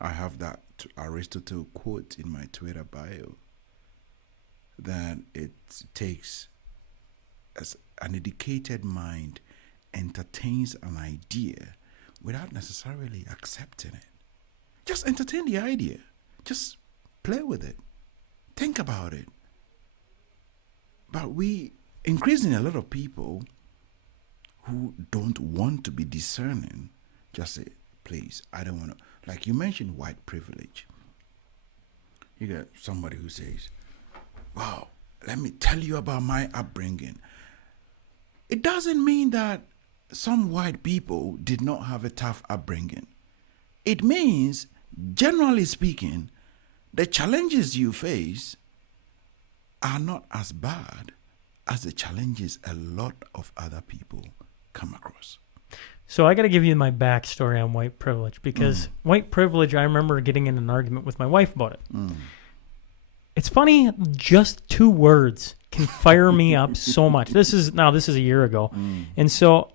I have that Aristotle quote in my Twitter bio, that it takes as an educated mind entertains an idea without necessarily accepting it. Just entertain the idea. Just play with it. Think about it. But we, increasingly, a lot of people who don't want to be discerning, just say, please, I don't want to. Like you mentioned, white privilege. You get somebody who says, wow, let me tell you about my upbringing. It doesn't mean that some white people did not have a tough upbringing. It means, generally speaking, the challenges you face are not as bad as the challenges a lot of other people come across. So I got to give you my backstory on white privilege, because white privilege, I remember getting in an argument with my wife about it. It's funny, just 2 words can fire me up so much. This is a year ago. And so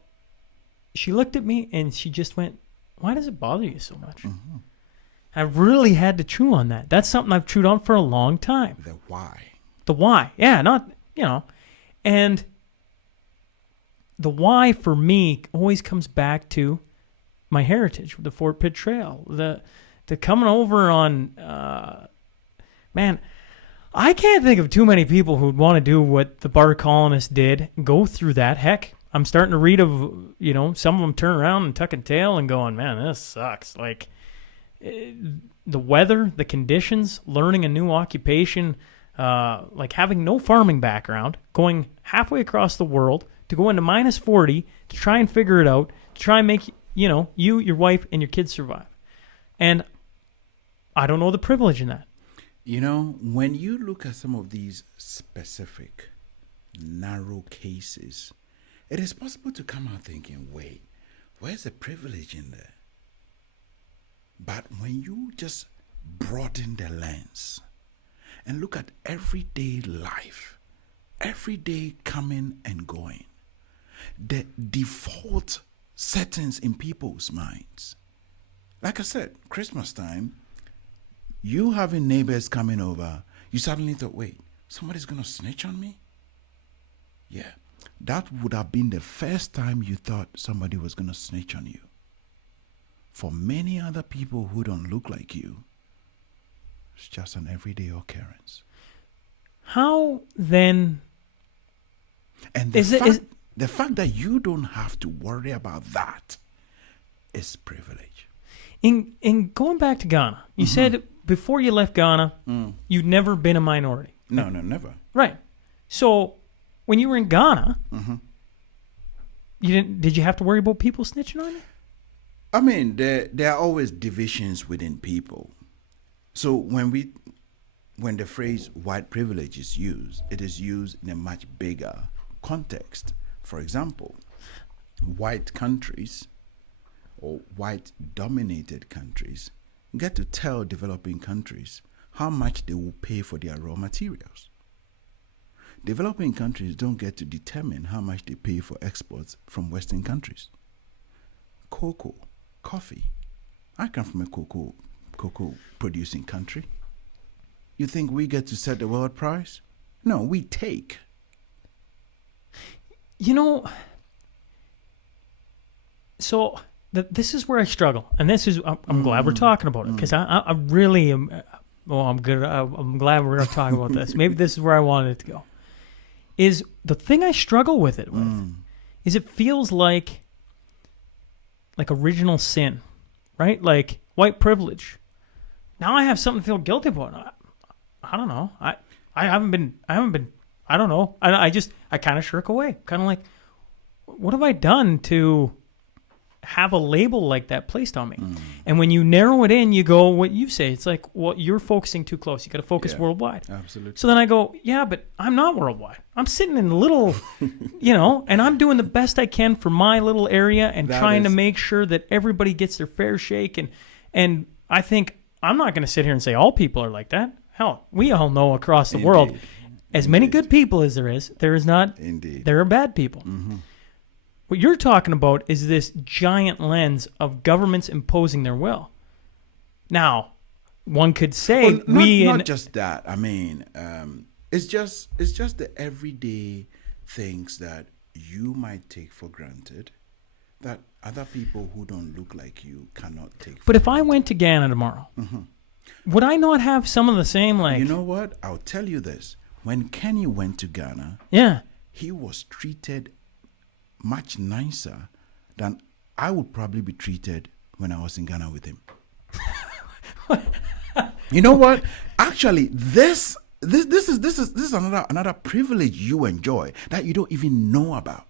she looked at me and she just went, "Why does it bother you so much?" I really had to chew on that. That's something I've chewed on for a long time. The why. The why. Yeah, not, and the why for me always comes back to my heritage, the Fort Pitt Trail, the coming over on, man, I can't think of too many people who'd want to do what the bar colonists did, go through that. Heck, I'm starting to read of, some of them turn around and tuck a tail and going, "Man, this sucks." Like, the weather, the conditions, learning a new occupation, like having no farming background, going halfway across the world to go into minus 40 to try and figure it out, to try and make, you, your wife, and your kids survive. And I don't know the privilege in that. When you look at some of these specific, narrow cases, it is possible to come out thinking, wait, where's the privilege in there? But when you just broaden the lens and look at everyday life, every day coming and going, the default settings in people's minds. Like I said, Christmas time, you having neighbors coming over, you suddenly thought, wait, somebody's going to snitch on me? Yeah, that would have been the first time you thought somebody was going to snitch on you. For many other people who don't look like you, it's just an everyday occurrence. How then? And the fact that you don't have to worry about that is privilege. In going back to Ghana, you said before you left Ghana, you'd never been a minority. No, never. Right. So when you were in Ghana, did you have to worry about people snitching on you? I mean, there are always divisions within people. So when the phrase white privilege is used, it is used in a much bigger context. For example, white countries or white-dominated countries get to tell developing countries how much they will pay for their raw materials. Developing countries don't get to determine how much they pay for exports from Western countries. Cocoa, coffee. I come from a cocoa producing country. You think we get to set the world price? No, we take. So this is where I struggle, and this is I'm glad we're talking about it, because I really am. I'm good. I'm glad we're going to talk about this. Maybe this is where I wanted it to go. Is the thing I struggle with it is it feels like original sin, right? Like white privilege. Now I have something to feel guilty about. I don't know. I haven't been. I don't know. I kind of shirk away. Kind of like, what have I done to have a label like that placed on me? And when you narrow it in, you go, what you say, it's like, well, you're focusing too close. You got to focus worldwide. Absolutely. So then I go, yeah, but I'm not worldwide. I'm sitting in a little, and I'm doing the best I can for my little area and trying to make sure that everybody gets their fair shake. And I think I'm not going to sit here and say all people are like that. Hell, we all know across the world, as many good people as there is not. Indeed. There are bad people. What you're talking about is this giant lens of governments imposing their will. Now, one could say not just that. I mean, it's just the everyday things that you might take for granted that other people who don't look like you cannot take. But if I went to Ghana tomorrow, would I not have some of the same like? You know what? I'll tell you this. When Kenny went to Ghana, he was treated much nicer than I would probably be treated when I was in Ghana with him. You know what? Actually, this is another privilege you enjoy that you don't even know about.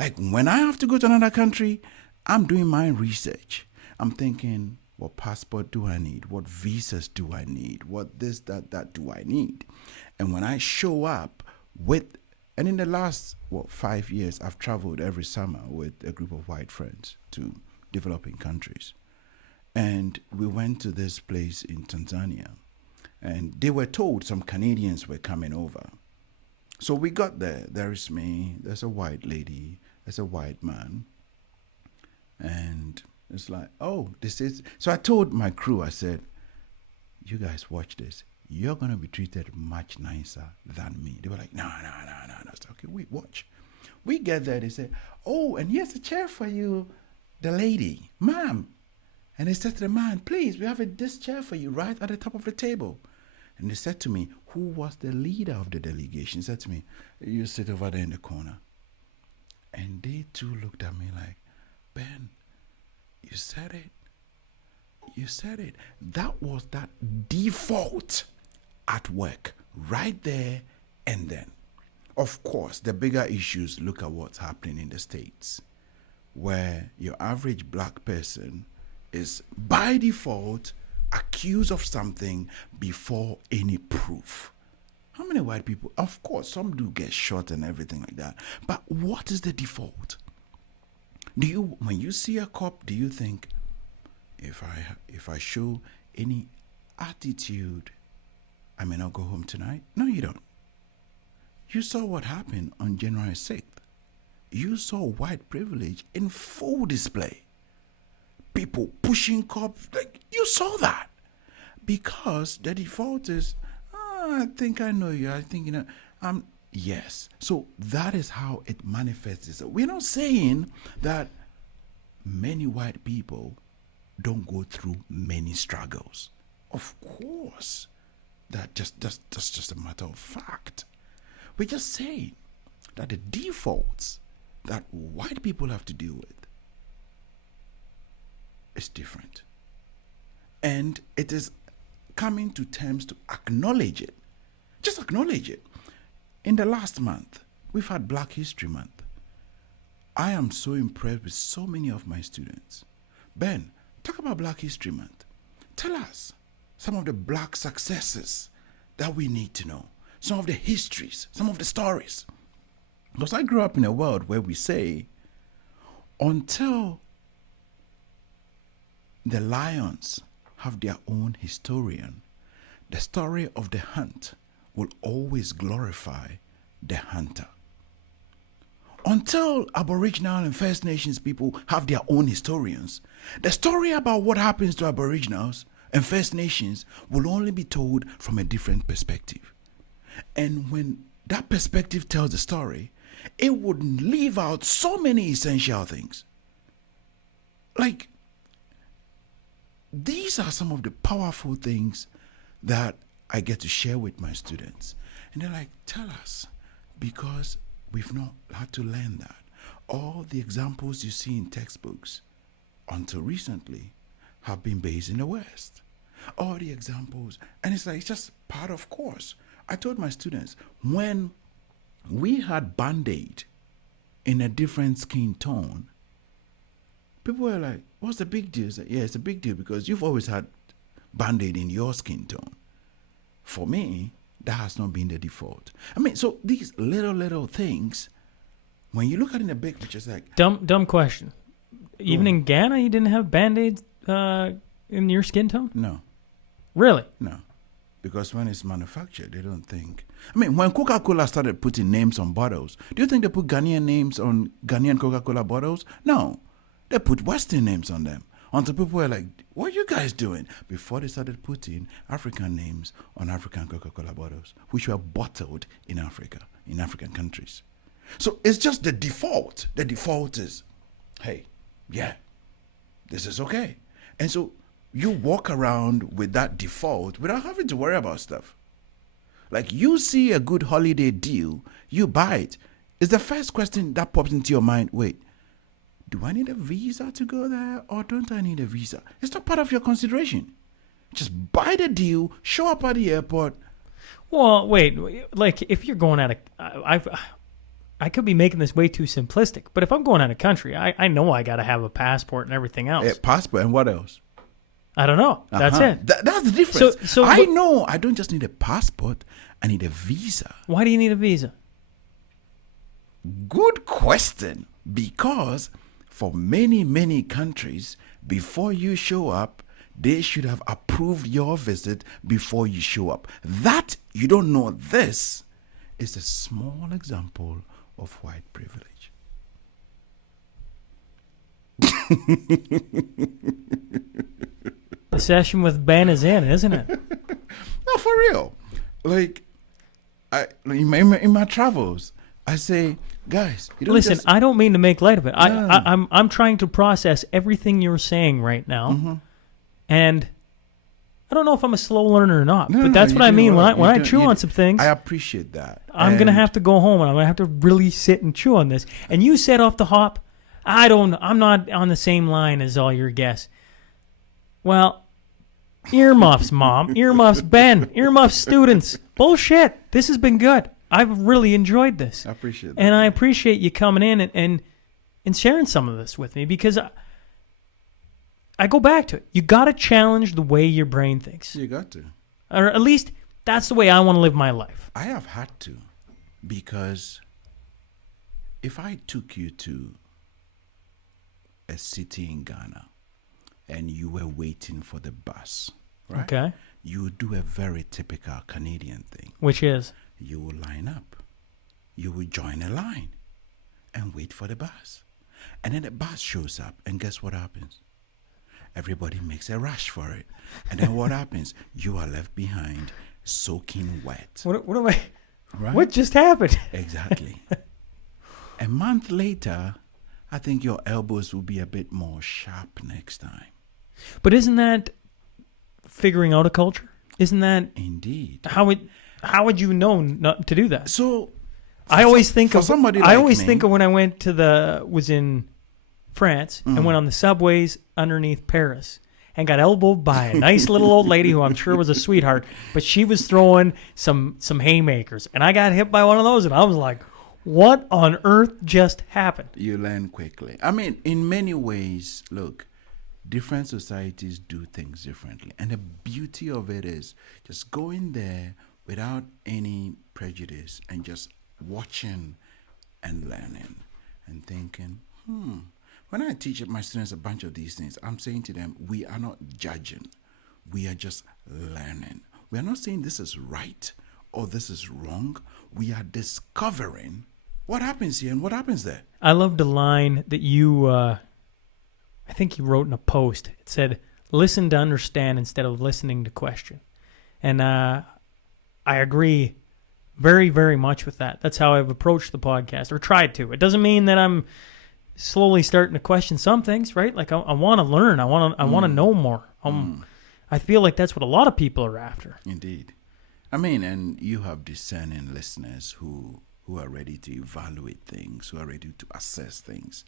Like when I have to go to another country, I'm doing my research. I'm thinking, what passport do I need? What visas do I need? What this, that do I need? And when I show up with And in the last 5 years, I've traveled every summer with a group of white friends to developing countries. And we went to this place in Tanzania, and they were told some Canadians were coming over. So we got there. There is me, there's a white lady, there's a white man. And it's like, oh, this is... So I told my crew, I said, you guys watch this. You're going to be treated much nicer than me. They were like, no. I said, okay, wait, watch. We get there, they say, oh, and here's a chair for you, the lady, ma'am. And they said to the man, please, we have this chair for you right at the top of the table. And they said to me, who was the leader of the delegation? He said to me, you sit over there in the corner. And they too looked at me like, Ben, you said it. You said it. That was that default at work right there and then. Of course, the bigger issues, look at what's happening in the States, where your average black person is by default accused of something before any proof. How many white people? Of course, some do get shot and everything like that. But what is the default? When you see a cop, do you think, if I show any attitude, I may not go home tonight? No, you don't. You saw what happened on January 6th. You saw white privilege in full display. People pushing cops, like you saw that. Because the default is, I think I know you. I think, yes. So that is how it manifests itself. We're not saying that many white people don't go through many struggles. Of course. That's just a matter of fact. We're just saying that the defaults that white people have to deal with is different. And it is coming to terms to acknowledge it. Just acknowledge it. In the last month, we've had Black History Month. I am so impressed with so many of my students. Ben, talk about Black History Month. Tell us some of the black successes that we need to know. Some of the histories, some of the stories. Because I grew up in a world where we say, until the lions have their own historian, the story of the hunt will always glorify the hunter. Until Aboriginal and First Nations people have their own historians, the story about what happens to Aboriginals and First Nations will only be told from a different perspective. And when that perspective tells the story, it would leave out so many essential things. Like, these are some of the powerful things that I get to share with my students. And they're like, tell us, because we've not had to learn that. All the examples you see in textbooks, until recently, have been based in the West. All the examples, and it's like, it's just part of course. I told my students, when we had Band-Aid in a different skin tone, people were like, what's the big deal? Like, yeah, it's a big deal because you've always had Band-Aid in your skin tone. For me, that has not been the default. I mean, so these little things, when you look at it in the big picture, it's like... Dumb question. Even in Ghana, you didn't have Band-Aids in your skin tone? No. Really? No. Because when it's manufactured, they don't think... I mean, when Coca-Cola started putting names on bottles, do you think they put Ghanaian names on Ghanaian Coca-Cola bottles? No. They put Western names on them. Until people were like, what are you guys doing? Before they started putting African names on African Coca-Cola bottles, which were bottled in Africa, in African countries. So it's just the default. The default is, hey, yeah, this is okay. And so you walk around with that default without having to worry about stuff. Like, you see a good holiday deal, you buy it. It's the first question that pops into your mind, wait, do I need a visa to go there or don't I need a visa? It's not part of your consideration. Just buy the deal, show up at the airport. Well, wait, like if you're going out of, I could be making this way too simplistic, but if I'm going out of country, I know I got to have a passport and everything else. A passport and what else? I don't know. That's it. That's the difference. So I know I don't just need a passport, I need a visa. Why do you need a visa? Good question. Because for many, many countries, before you show up, they should have approved your visit before you show up. That you don't know this is a small example of white privilege. The session with Ben is in, isn't it? No, for real. Like, in my travels, I say, guys, you don't Listen, just... I don't mean to make light of it. No. I'm trying to process everything you're saying right now, Mm-hmm. and I don't know if I'm a slow learner or not. No, but no, that's you what I do mean well. when I You do- chew you on do- some things. I appreciate that. I'm going to And- have to go home and I'm going to have to really sit and chew on this. And you said off the hop, I'm not on the same line as all your guests. Well, earmuffs, Mom. Earmuffs, Ben. Earmuffs, students. Bullshit. This has been good. I've really enjoyed this. I appreciate that. And I appreciate you coming in and sharing some of this with me, because I go back to it. You got to challenge the way your brain thinks. You got to. Or at least that's the way I want to live my life. I have had to, because if I took you to a city in Ghana and you were waiting for the bus, right? Okay. You would do a very typical Canadian thing. Which is? You will line up. You will join a line and wait for the bus. And then the bus shows up, and guess what happens? Everybody makes a rush for it. And then what happens? You are left behind, soaking wet. What am I? Right? What just happened? Exactly. A month later, I think your elbows will be a bit more sharp next time. But isn't that figuring out a culture? Isn't that Indeed. how would you know not to do that? So I always think for of somebody I like always me- think of when I was in France and went on the subways underneath Paris and got elbowed by a nice little old lady who I'm sure was a sweetheart, but she was throwing some haymakers, and I got hit by one of those, and I was like, what on earth just happened? You learn quickly. I mean, in many ways, look, different societies do things differently. And the beauty of it is just going there without any prejudice and just watching and learning and thinking, when I teach my students a bunch of these things, I'm saying to them, we are not judging. We are just learning. We are not saying this is right or this is wrong. We are discovering what happens here and what happens there. I loved a line that you, I think you wrote in a post. It said, listen to understand instead of listening to question. And I agree very, very much with that. That's how I've approached the podcast, or tried to. It doesn't mean that I'm slowly starting to question some things, right? Like I want to learn. I want to know more. I feel like that's what a lot of people are after. Indeed. I mean, and you have discerning listeners who are ready to evaluate things, who are ready to assess things,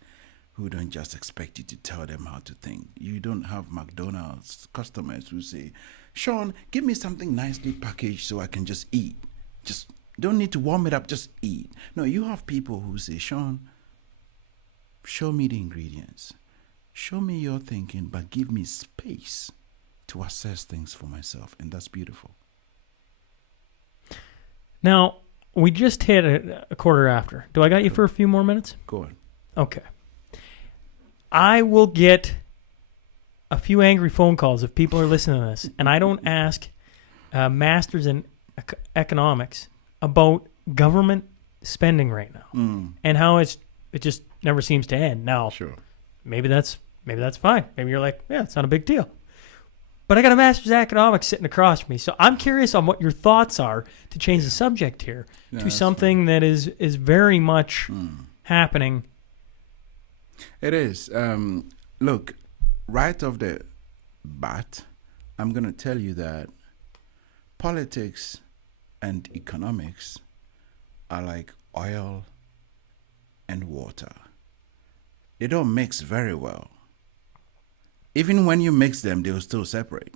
who don't just expect you to tell them how to think. You don't have McDonald's customers who say, Sean, give me something nicely packaged so I can just eat. Just don't need to warm it up, just eat. No, you have people who say, Sean, show me the ingredients. Show me your thinking, but give me space to assess things for myself. And that's beautiful. Now, we just hit a quarter after. Do I got you for a few more minutes? Go on. Okay. I will get a few angry phone calls if people are listening to this, and I don't ask masters in economics about government spending right now and how it just never seems to end. Now, Sure. maybe that's fine. Maybe you're like, yeah, it's not a big deal. But I got a master's in economics sitting across from me, so I'm curious on what your thoughts are to change the subject here Yeah, to that's something that is very much happening. It is. Look, right off the bat, I'm going to tell you that politics and economics are like oil and water. They don't mix very well. Even when you mix them, they'll still separate.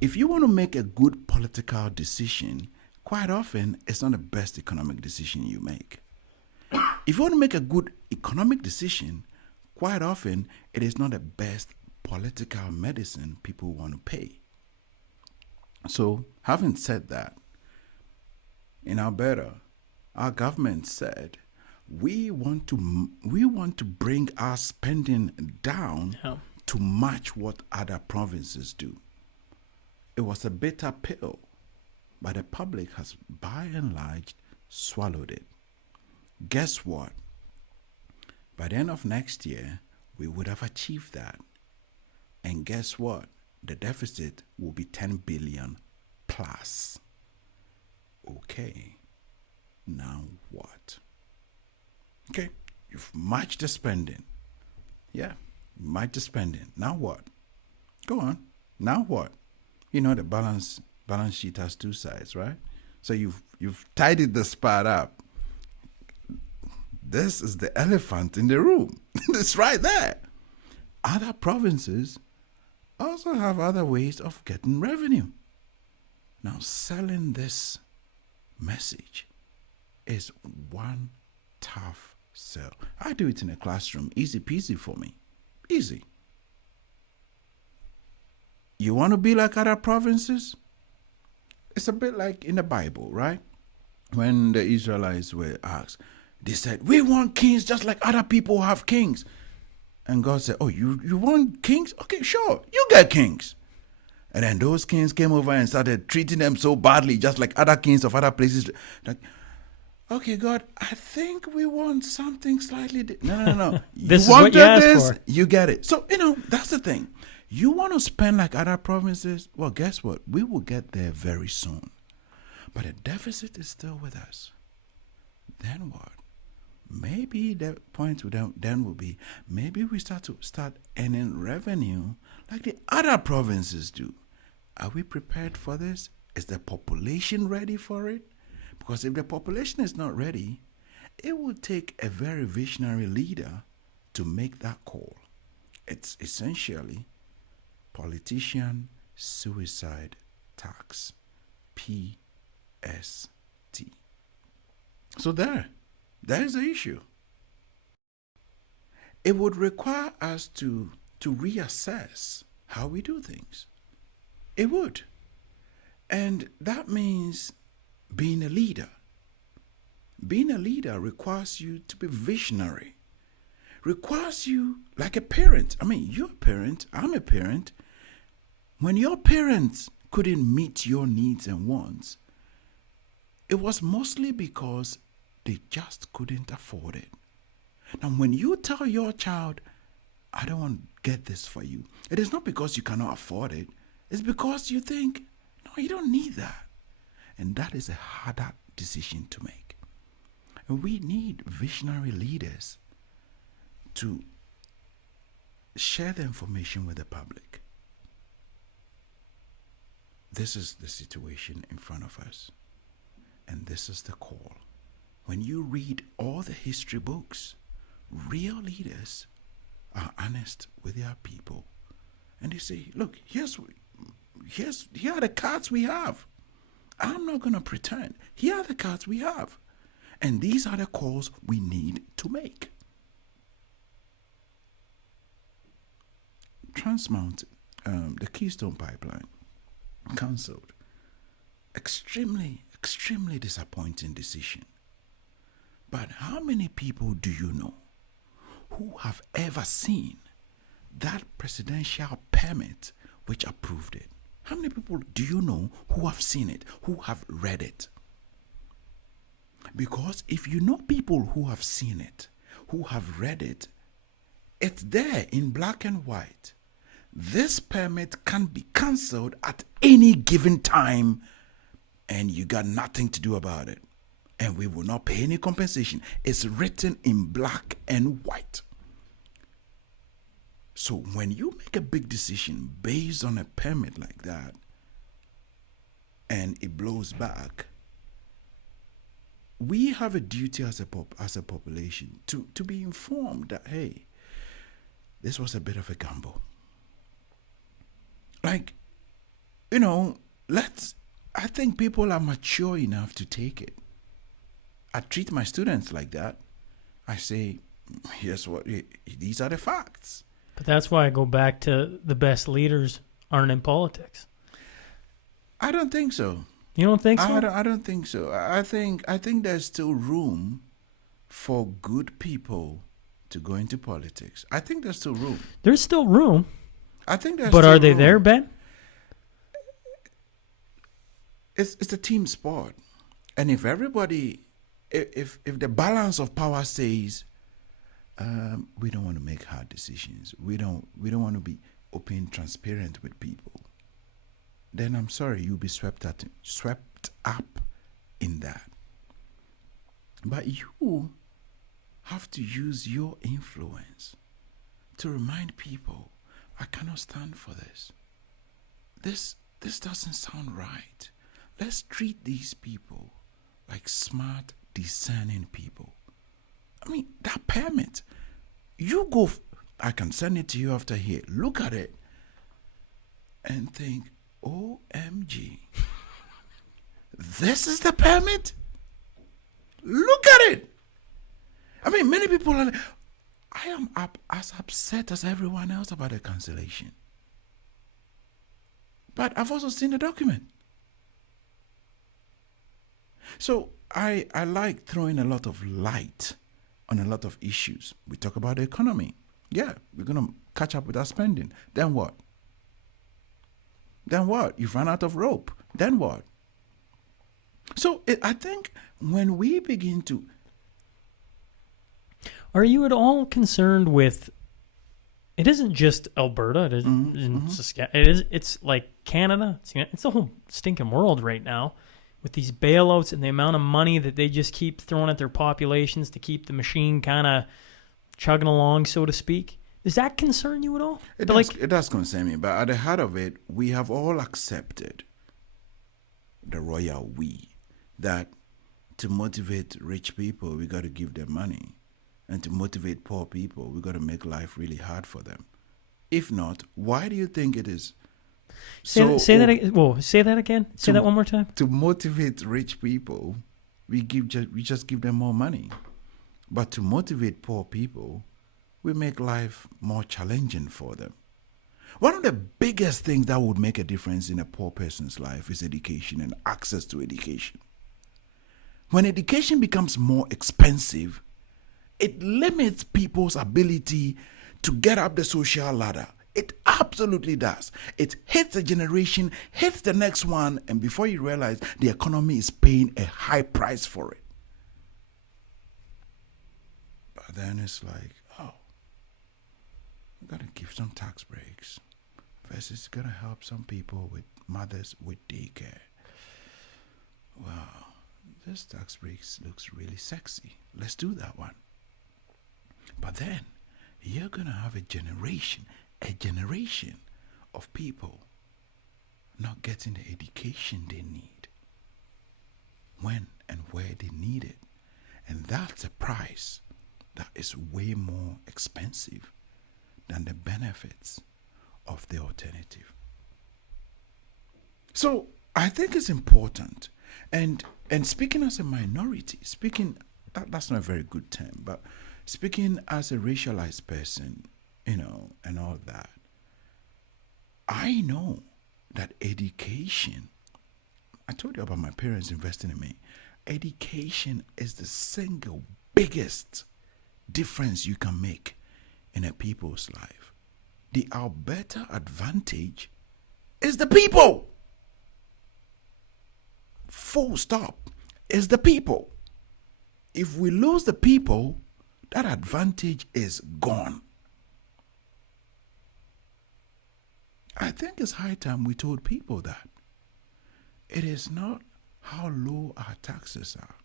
If you want to make a good political decision, quite often it's not the best economic decision you make. If you want to make a good economic decision, quite often it is not the best political medicine people want to pay. So, having said that, in Alberta, our government said, we want to bring our spending down Yeah. to match what other provinces do. It was a bitter pill, but the public has by and large swallowed it. Guess what? By the end of next year, we would have achieved that. And guess what? The deficit will be 10 billion plus. Okay, now what? Okay, you've matched the spending. Yeah, matched the spending. Now what? Go on. Now what? You know the balance sheet has two sides, right? So you've tidied the spot up. This is the elephant in the room. It's right there. Other provinces also have other ways of getting revenue. Now, selling this message is one tough sell. I do it in a classroom. Easy peasy for me. Easy. You want to be like other provinces? It's a bit like in the Bible, right? When the Israelites were asked, they said, we want kings just like other people have kings. And God said, oh, you want kings? Okay, sure, you get kings. And then those kings came over and started treating them so badly, just like other kings of other places. Like, okay, God, I think we want something slightly different. No. This is you what you wanted asked for. You get it. So, that's the thing. You want to spend like other provinces? Well, guess what? We will get there very soon. But the deficit is still with us. Then what? Maybe the point then will be, maybe we start earning revenue like the other provinces do. Are we prepared for this? Is the population ready for it? Because if the population is not ready, it will take a very visionary leader to make that call. It's essentially politician suicide tax, PST. So there is the issue. It would require us to reassess how we do things. It would. And that means being a leader. Being a leader requires you to be visionary. Requires you like a parent. I mean, you're a parent, I'm a parent. When your parents couldn't meet your needs and wants, it was mostly because they just couldn't afford it. Now, when you tell your child, I don't want to get this for you, it is not because you cannot afford it. It's because you think, no, you don't need that. And that is a harder decision to make. And we need visionary leaders to share the information with the public. This is the situation in front of us. And this is the call. When you read all the history books, real leaders are honest with their people. And they say, look, here are the cards we have. I'm not going to pretend. Here are the cards we have. And these are the calls we need to make. Trans Mountain, the Keystone Pipeline, cancelled. Extremely disappointing decision. But how many people do you know who have ever seen that presidential permit which approved it? How many people do you know who have seen it, who have read it? Because if you know people who have seen it, who have read it, it's there in black and white. This permit can be cancelled at any given time and you got nothing to do about it. And we will not pay any compensation. It's written in black and white. So when you make a big decision based on a permit like that and it blows back, we have a duty as a population to be informed that, hey, this was a bit of a gamble. Like, I think people are mature enough to take it. I treat my students like that. I say, here's what, these are the facts. But that's why I go back to the best leaders aren't in politics. I don't think so. You don't think so? I don't think so. I think there's still room for good people to go into politics. I think there's still room. There's still room, I think there's but still are they room. there, Ben? It's a team sport. And if everybody, if the balance of power says, we don't want to make hard decisions, we don't want to be open, transparent with people, then I'm sorry, you'll be swept up in that. But you have to use your influence to remind people, I cannot stand for this. This doesn't sound right. Let's treat these people like smart, discerning people. I mean, that permit, you go, I can send it to you after here. Look at it and think, OMG, this is the permit? Look at it. I mean, many people are like, I am as upset as everyone else about the cancellation. But I've also seen the document. So I like throwing a lot of light on a lot of issues. We talk about the economy. Yeah, we're going to catch up with our spending. Then what? Then what? You've run out of rope. Then what? So I think when we begin to... Are you at all concerned with... It isn't just Alberta. It isn't Saskatchewan. It's like Canada. It's the whole stinking world right now with these bailouts and the amount of money that they just keep throwing at their populations to keep the machine kind of chugging along, so to speak. Does that concern you at all? It does concern me, but at the heart of it, we have all accepted the royal we, that to motivate rich people, we got to give them money. And to motivate poor people, we got to make life really hard for them. If not, why do you think it is? Say that again. Say that one more time. To motivate rich people, we just give them more money. But to motivate poor people, we make life more challenging for them. One of the biggest things that would make a difference in a poor person's life is education and access to education. When education becomes more expensive, it limits people's ability to get up the social ladder. It absolutely does. It hits a generation, hits the next one, and before you realize, the economy is paying a high price for it. But then it's like, oh, we got to give some tax breaks. First, it's going to help some people with mothers with daycare. Wow, this tax breaks looks really sexy. Let's do that one. But then you're going to have a generation of people not getting the education they need when and where they need it. And that's a price that is way more expensive than the benefits of the alternative. So I think it's important. And speaking as a minority, that's not a very good term, but speaking as a racialized person, and all that, I know that education, I told you about my parents investing in me. Education is the single biggest difference you can make in a people's life. The Alberta advantage is the people. Full stop. Is the people. If we lose the people, that advantage is gone. I think it's high time we told people that. It is not how low our taxes are.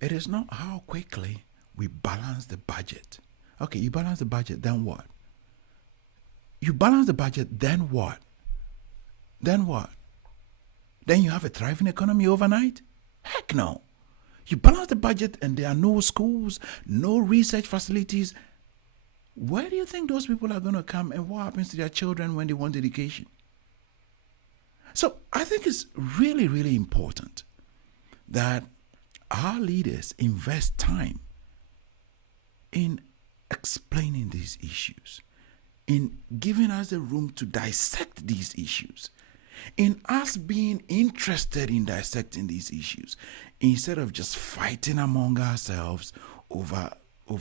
It is not how quickly we balance the budget. Okay, you balance the budget, then what? You balance the budget, then what? Then what? Then you have a thriving economy overnight? Heck no. You balance the budget and there are no schools, no research facilities. Where do you think those people are going to come, and what happens to their children when they want education? So I think it's really, really important that our leaders invest time in explaining these issues, in giving us the room to dissect these issues, In us being interested in dissecting these issues, instead of just fighting among ourselves over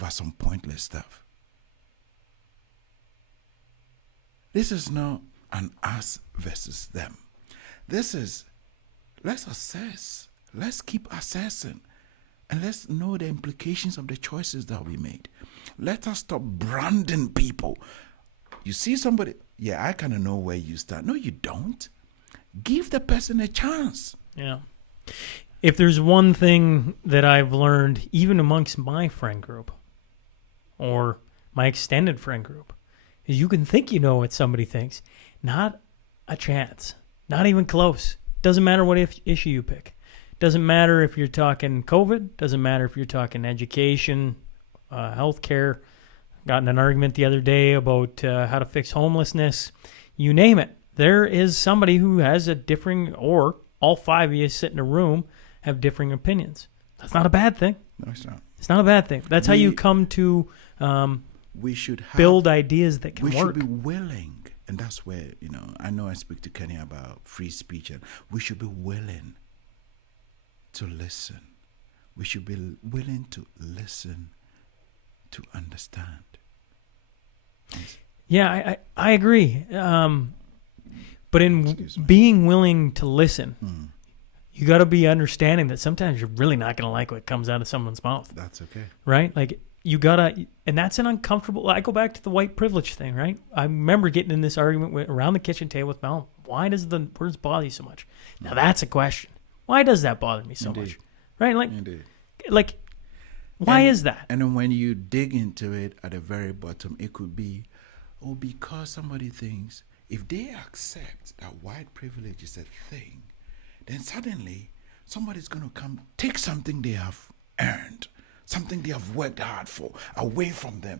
some pointless stuff. This is not an us versus them. This is, let's assess. Let's keep assessing. And let's know the implications of the choices that we made. Let us stop branding people. You see somebody, yeah, I kind of know where you stand. No, you don't. Give the person a chance. Yeah. If there's one thing that I've learned, even amongst my friend group or my extended friend group, is you can think you know what somebody thinks. Not a chance. Not even close. Doesn't matter what issue you pick. Doesn't matter if you're talking COVID. Doesn't matter if you're talking education, healthcare. Got in an argument the other day about how to fix homelessness. You name it. There is somebody who has a differing, or all five of you sit in a room, have differing opinions. That's not a bad thing. No, it's not. It's not a bad thing. That's how you come to we should build ideas that can we work. should be willing, and that's where, I know I speak to Kenny about free speech, and we should be willing to listen. We should be willing to listen to understand. Yeah, I agree. But in being willing to listen, you got to be understanding that sometimes you're really not going to like what comes out of someone's mouth. That's okay. Right? Like, you got to, and that's an uncomfortable, I go back to the white privilege thing, right? I remember getting in this argument around the kitchen table with Mel. Why does the words bother you so much? Now, that's a question. Why does that bother me so much? Right? Like, why is that? And then when you dig into it at the very bottom, it could be, because somebody thinks if they accept that white privilege is a thing, then suddenly somebody's going to come take something they have earned, something they have worked hard for, away from them,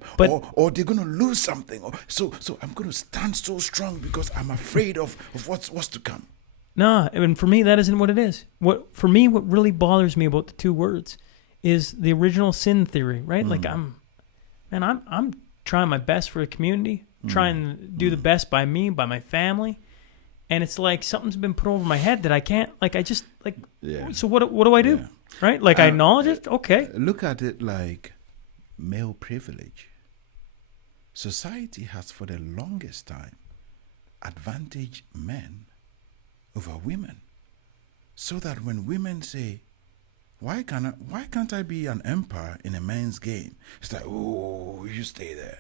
or they're going to lose something. So I'm going to stand so strong because I'm afraid of what's to come. No, and for me, that isn't what it is. What really bothers me about the two words is the original sin theory, right? Like, I'm trying my best for the community, trying to do the best by me, by my family, and it's like something's been put over my head that I can't, so what do I do? Yeah. Right? Like, I acknowledge it? Okay. Look at it like male privilege. Society has for the longest time advantaged men over women, so that when women say, why can't I be an umpire in a men's game? It's like, oh, you stay there.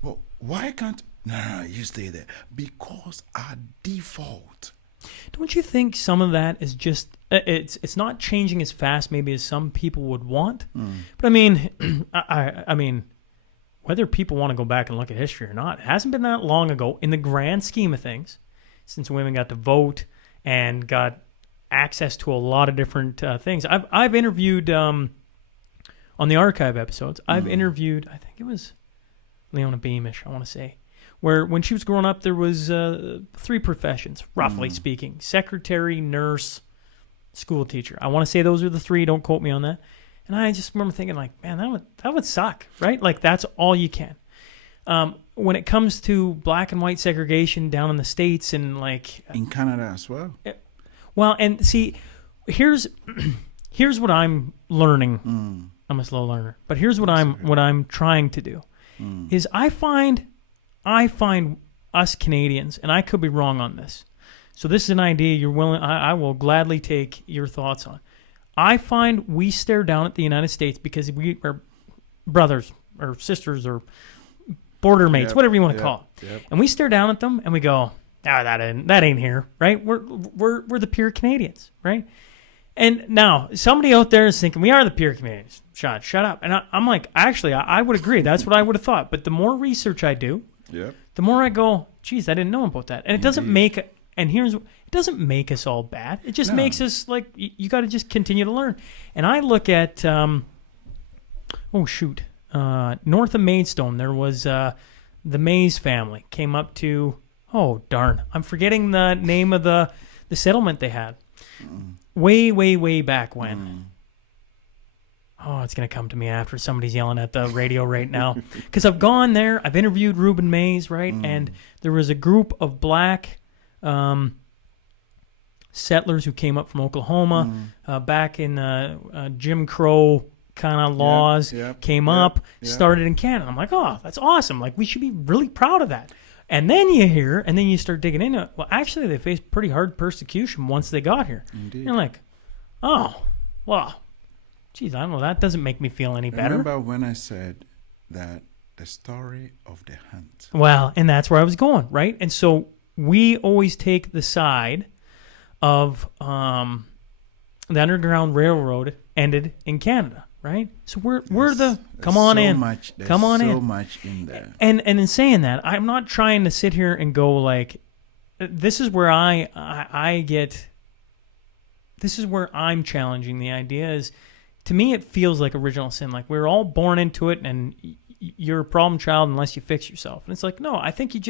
Well, why can't, no, you stay there. Because our default. Don't you think some of that is just, it's not changing as fast maybe as some people would want? But I mean, I mean, whether people want to go back and look at history or not, it hasn't been that long ago in the grand scheme of things, since women got to vote and got access to a lot of different things. I've interviewed on the archive episodes. I've interviewed, I think it was Leona Beamish, I want to say, where when she was growing up, there was 3 professions, roughly speaking: secretary, nurse, school teacher. I want to say those are the 3. Don't quote me on that. And I just remember thinking, like, man, that would suck, right? Like, that's all you can. When it comes to black and white segregation down in the States and like in Canada as well. Well, and see, here's what I'm learning. I'm a slow learner, but here's what I'm trying to do is I find us Canadians, and I could be wrong on this. So this is an idea you're willing. I will gladly take your thoughts on. I find we stare down at the United States because we are brothers or sisters or border mates, whatever you want to call it. And we stare down at them and we go, that ain't here, right? We're the pure Canadians, right? And now somebody out there is thinking we are the pure Canadians. Shut up. And I'm like, actually, I would agree. That's what I would have thought. But the more research I do, the more I go, geez, I didn't know about that. And it doesn't make it. And it doesn't make us all bad. It just makes us like, you got to just continue to learn. And I look at, north of Maidstone, there was the Mays family came up to, I'm forgetting the name of the settlement they had. Way back when. It's going to come to me after somebody's yelling at the radio right now. Because I've gone there, I've interviewed Reuben Mays, right? And there was a group of black settlers who came up from Oklahoma back in Jim Crow kind of laws came up, started in Canada. I'm like, oh, that's awesome. Like, we should be really proud of that. And then you hear, and then you start digging into it. Well, actually, they faced pretty hard persecution once they got here. Indeed. You're like, oh, well, geez, I don't know. That doesn't make me feel any better. Remember when I said that the story of the hunt? Well, and that's where I was going, right? And so we always take the side of the Underground Railroad ended in Canada, right? So we're the come on in, come on in. So much in there. And in saying that, I'm not trying to sit here and go like, this is where I get. This is where I'm challenging the idea is, to me, it feels like original sin. Like we're all born into it, and you're a problem child unless you fix yourself. And it's like, no, I think you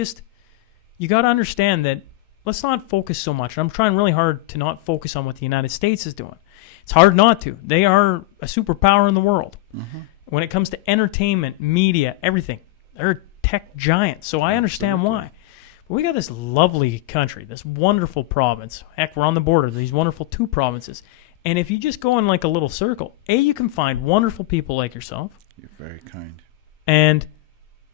got to understand that. Let's not focus so much. I'm trying really hard to not focus on what the United States is doing. It's hard not to. They are a superpower in the world. Mm-hmm. When it comes to entertainment, media, everything, they're a tech giant. So I understand why. But we got this lovely country, this wonderful province. Heck, we're on the border, these wonderful 2 provinces. And if you just go in like a little circle, you can find wonderful people like yourself. You're very kind. And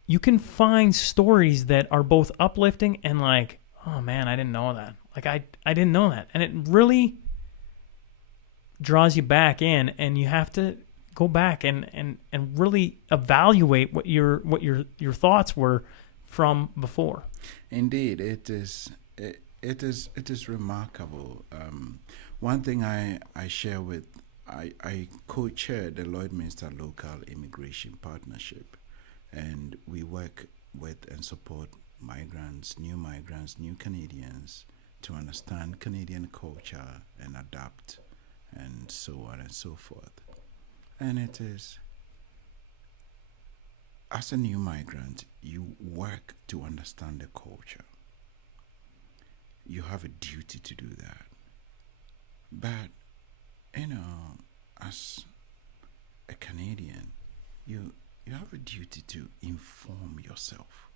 you can find stories that are both uplifting and like, oh man, I didn't know that. Like I didn't know that. And it really draws you back in, and you have to go back and really evaluate what your thoughts were from before. Indeed, it is remarkable. One thing I share with I co-chair the Lloydminster Local Immigration Partnership, and we work with and support migrants, new Canadians to understand Canadian culture and adapt, and so on and so forth. And it is, as a new migrant, you work to understand the culture. You have a duty to do that. But, as a Canadian, you have a duty to inform yourself.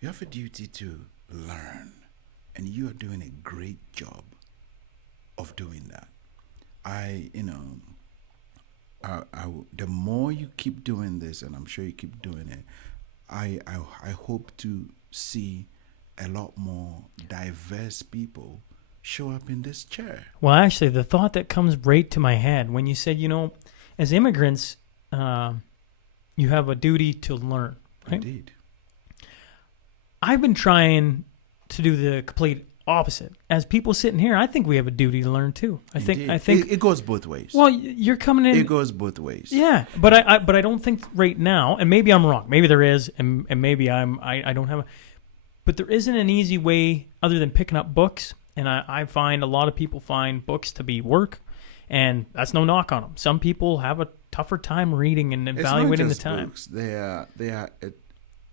You have a duty to learn, and you are doing a great job of doing that. The more you keep doing this, and I'm sure you keep doing it, I hope to see a lot more diverse people show up in this chair. Well, actually, the thought that comes right to my head when you said, as immigrants, you have a duty to learn, right? Indeed. I've been trying to do the complete opposite. As people sitting here, I think we have a duty to learn too. I think it goes both ways. Well, you're coming in. It goes both ways. Yeah, but I don't think right now, and maybe I'm wrong. Maybe there is, and maybe I don't have but there isn't an easy way other than picking up books. And I find a lot of people find books to be work, and that's no knock on them. Some people have a tougher time reading and evaluating the time. Books. They are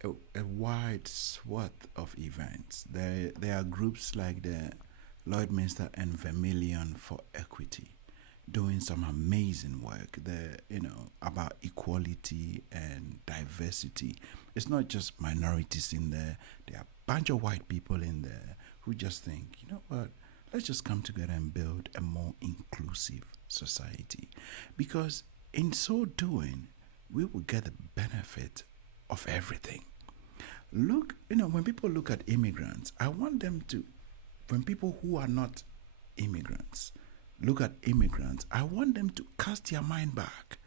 a wide swath of events. There are groups like the Lloydminster and Vermilion for Equity doing some amazing work there, about equality and diversity. It's not just minorities in there. There are a bunch of white people in there who just think, you know what, let's just come together and build a more inclusive society. Because in so doing, we will get the benefit of everything. Look, when people look at immigrants, I want them to, when people who are not immigrants look at immigrants, I want them to cast their mind back.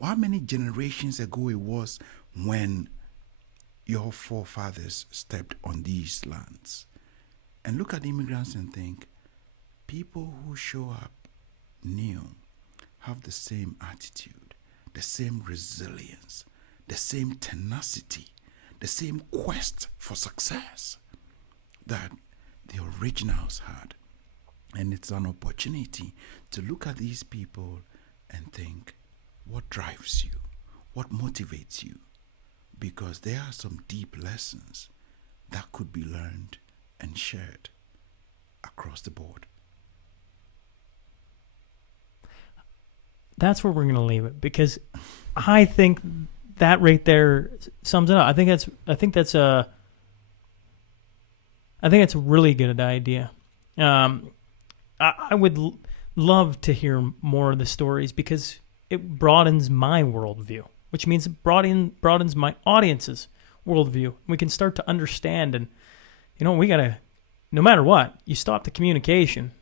How many generations ago it was when your forefathers stepped on these lands? And look at immigrants and think, people who show up new have the same attitude, the same resilience, the same tenacity, the same quest for success that the originals had. And it's an opportunity to look at these people and think, what drives you? What motivates you? Because there are some deep lessons that could be learned and shared across the board. That's where we're going to leave it, because I think that right there sums it up. I think that's a really good idea. I would love to hear more of the stories because it broadens my worldview, which means it broadens my audience's worldview. We can start to understand, and we gotta, no matter what, you stop the communication.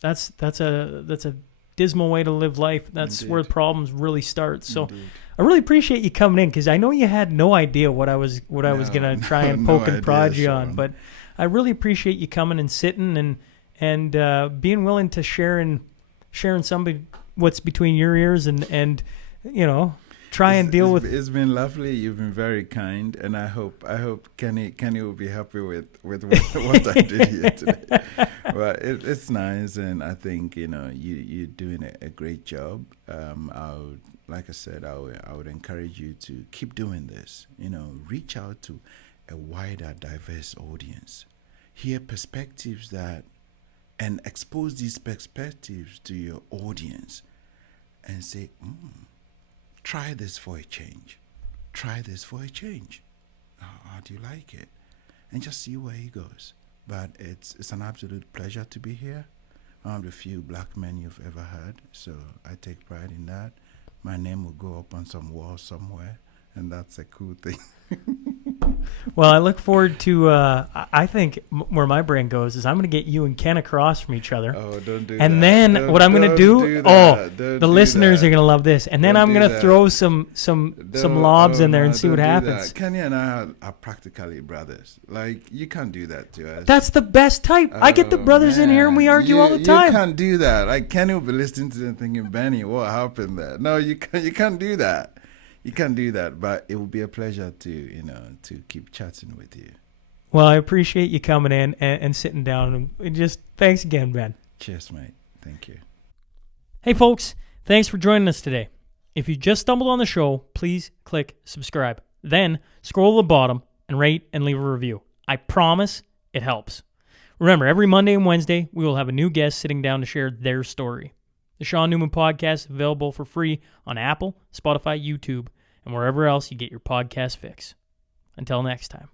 That's a dismal way to live life. That's Indeed. where problems really start. So Indeed. I really appreciate you coming in because I know you had no idea what I was gonna try and no poke and idea, prod you on, Sean. but I really appreciate you coming and sitting and being willing to sharing somebody what's between your ears and try and deal with. It's been lovely. You've been very kind, and I hope Kenny will be happy with what I did here today. But it's nice, and I think you're doing a great job. Like I said, I would encourage you to keep doing this. Reach out to a wider, diverse audience. Hear perspectives and expose these perspectives to your audience, and say, try this for a change. Try this for a change. How do you like it? And just see where it goes. But it's an absolute pleasure to be here. I'm the few black men you've ever heard, so I take pride in that. My name will go up on some wall somewhere, and that's a cool thing. Well, I look forward to. I think where my brain goes is I'm going to get you and Ken across from each other. Oh, don't do that. And then Don't- what I'm going to don't do? that. The Don't listeners do are that. going to love this. And then Don't I'm do going to that. throw some lobs in there and see what don't do happens. that. Kenny and I are practically brothers. Like, you can't do that to us. That's the best type. I get the Oh, brothers in here and we man. argue all the You time. can't do that. Like, Kenny will be listening to them thinking, Benny, what happened there? No, you can't do that. You can't do that. But it will be a pleasure to keep chatting with you. Well, I appreciate you coming in and sitting down. And just thanks again, Ben. Cheers, mate. Thank you. Hey, folks, thanks for joining us today. If you just stumbled on the show, please click subscribe. Then scroll to the bottom and rate and leave a review. I promise it helps. Remember, every Monday and Wednesday, we will have a new guest sitting down to share their story. The Sean Newman Podcast is available for free on Apple, Spotify, YouTube, and wherever else you get your podcast fix. Until next time.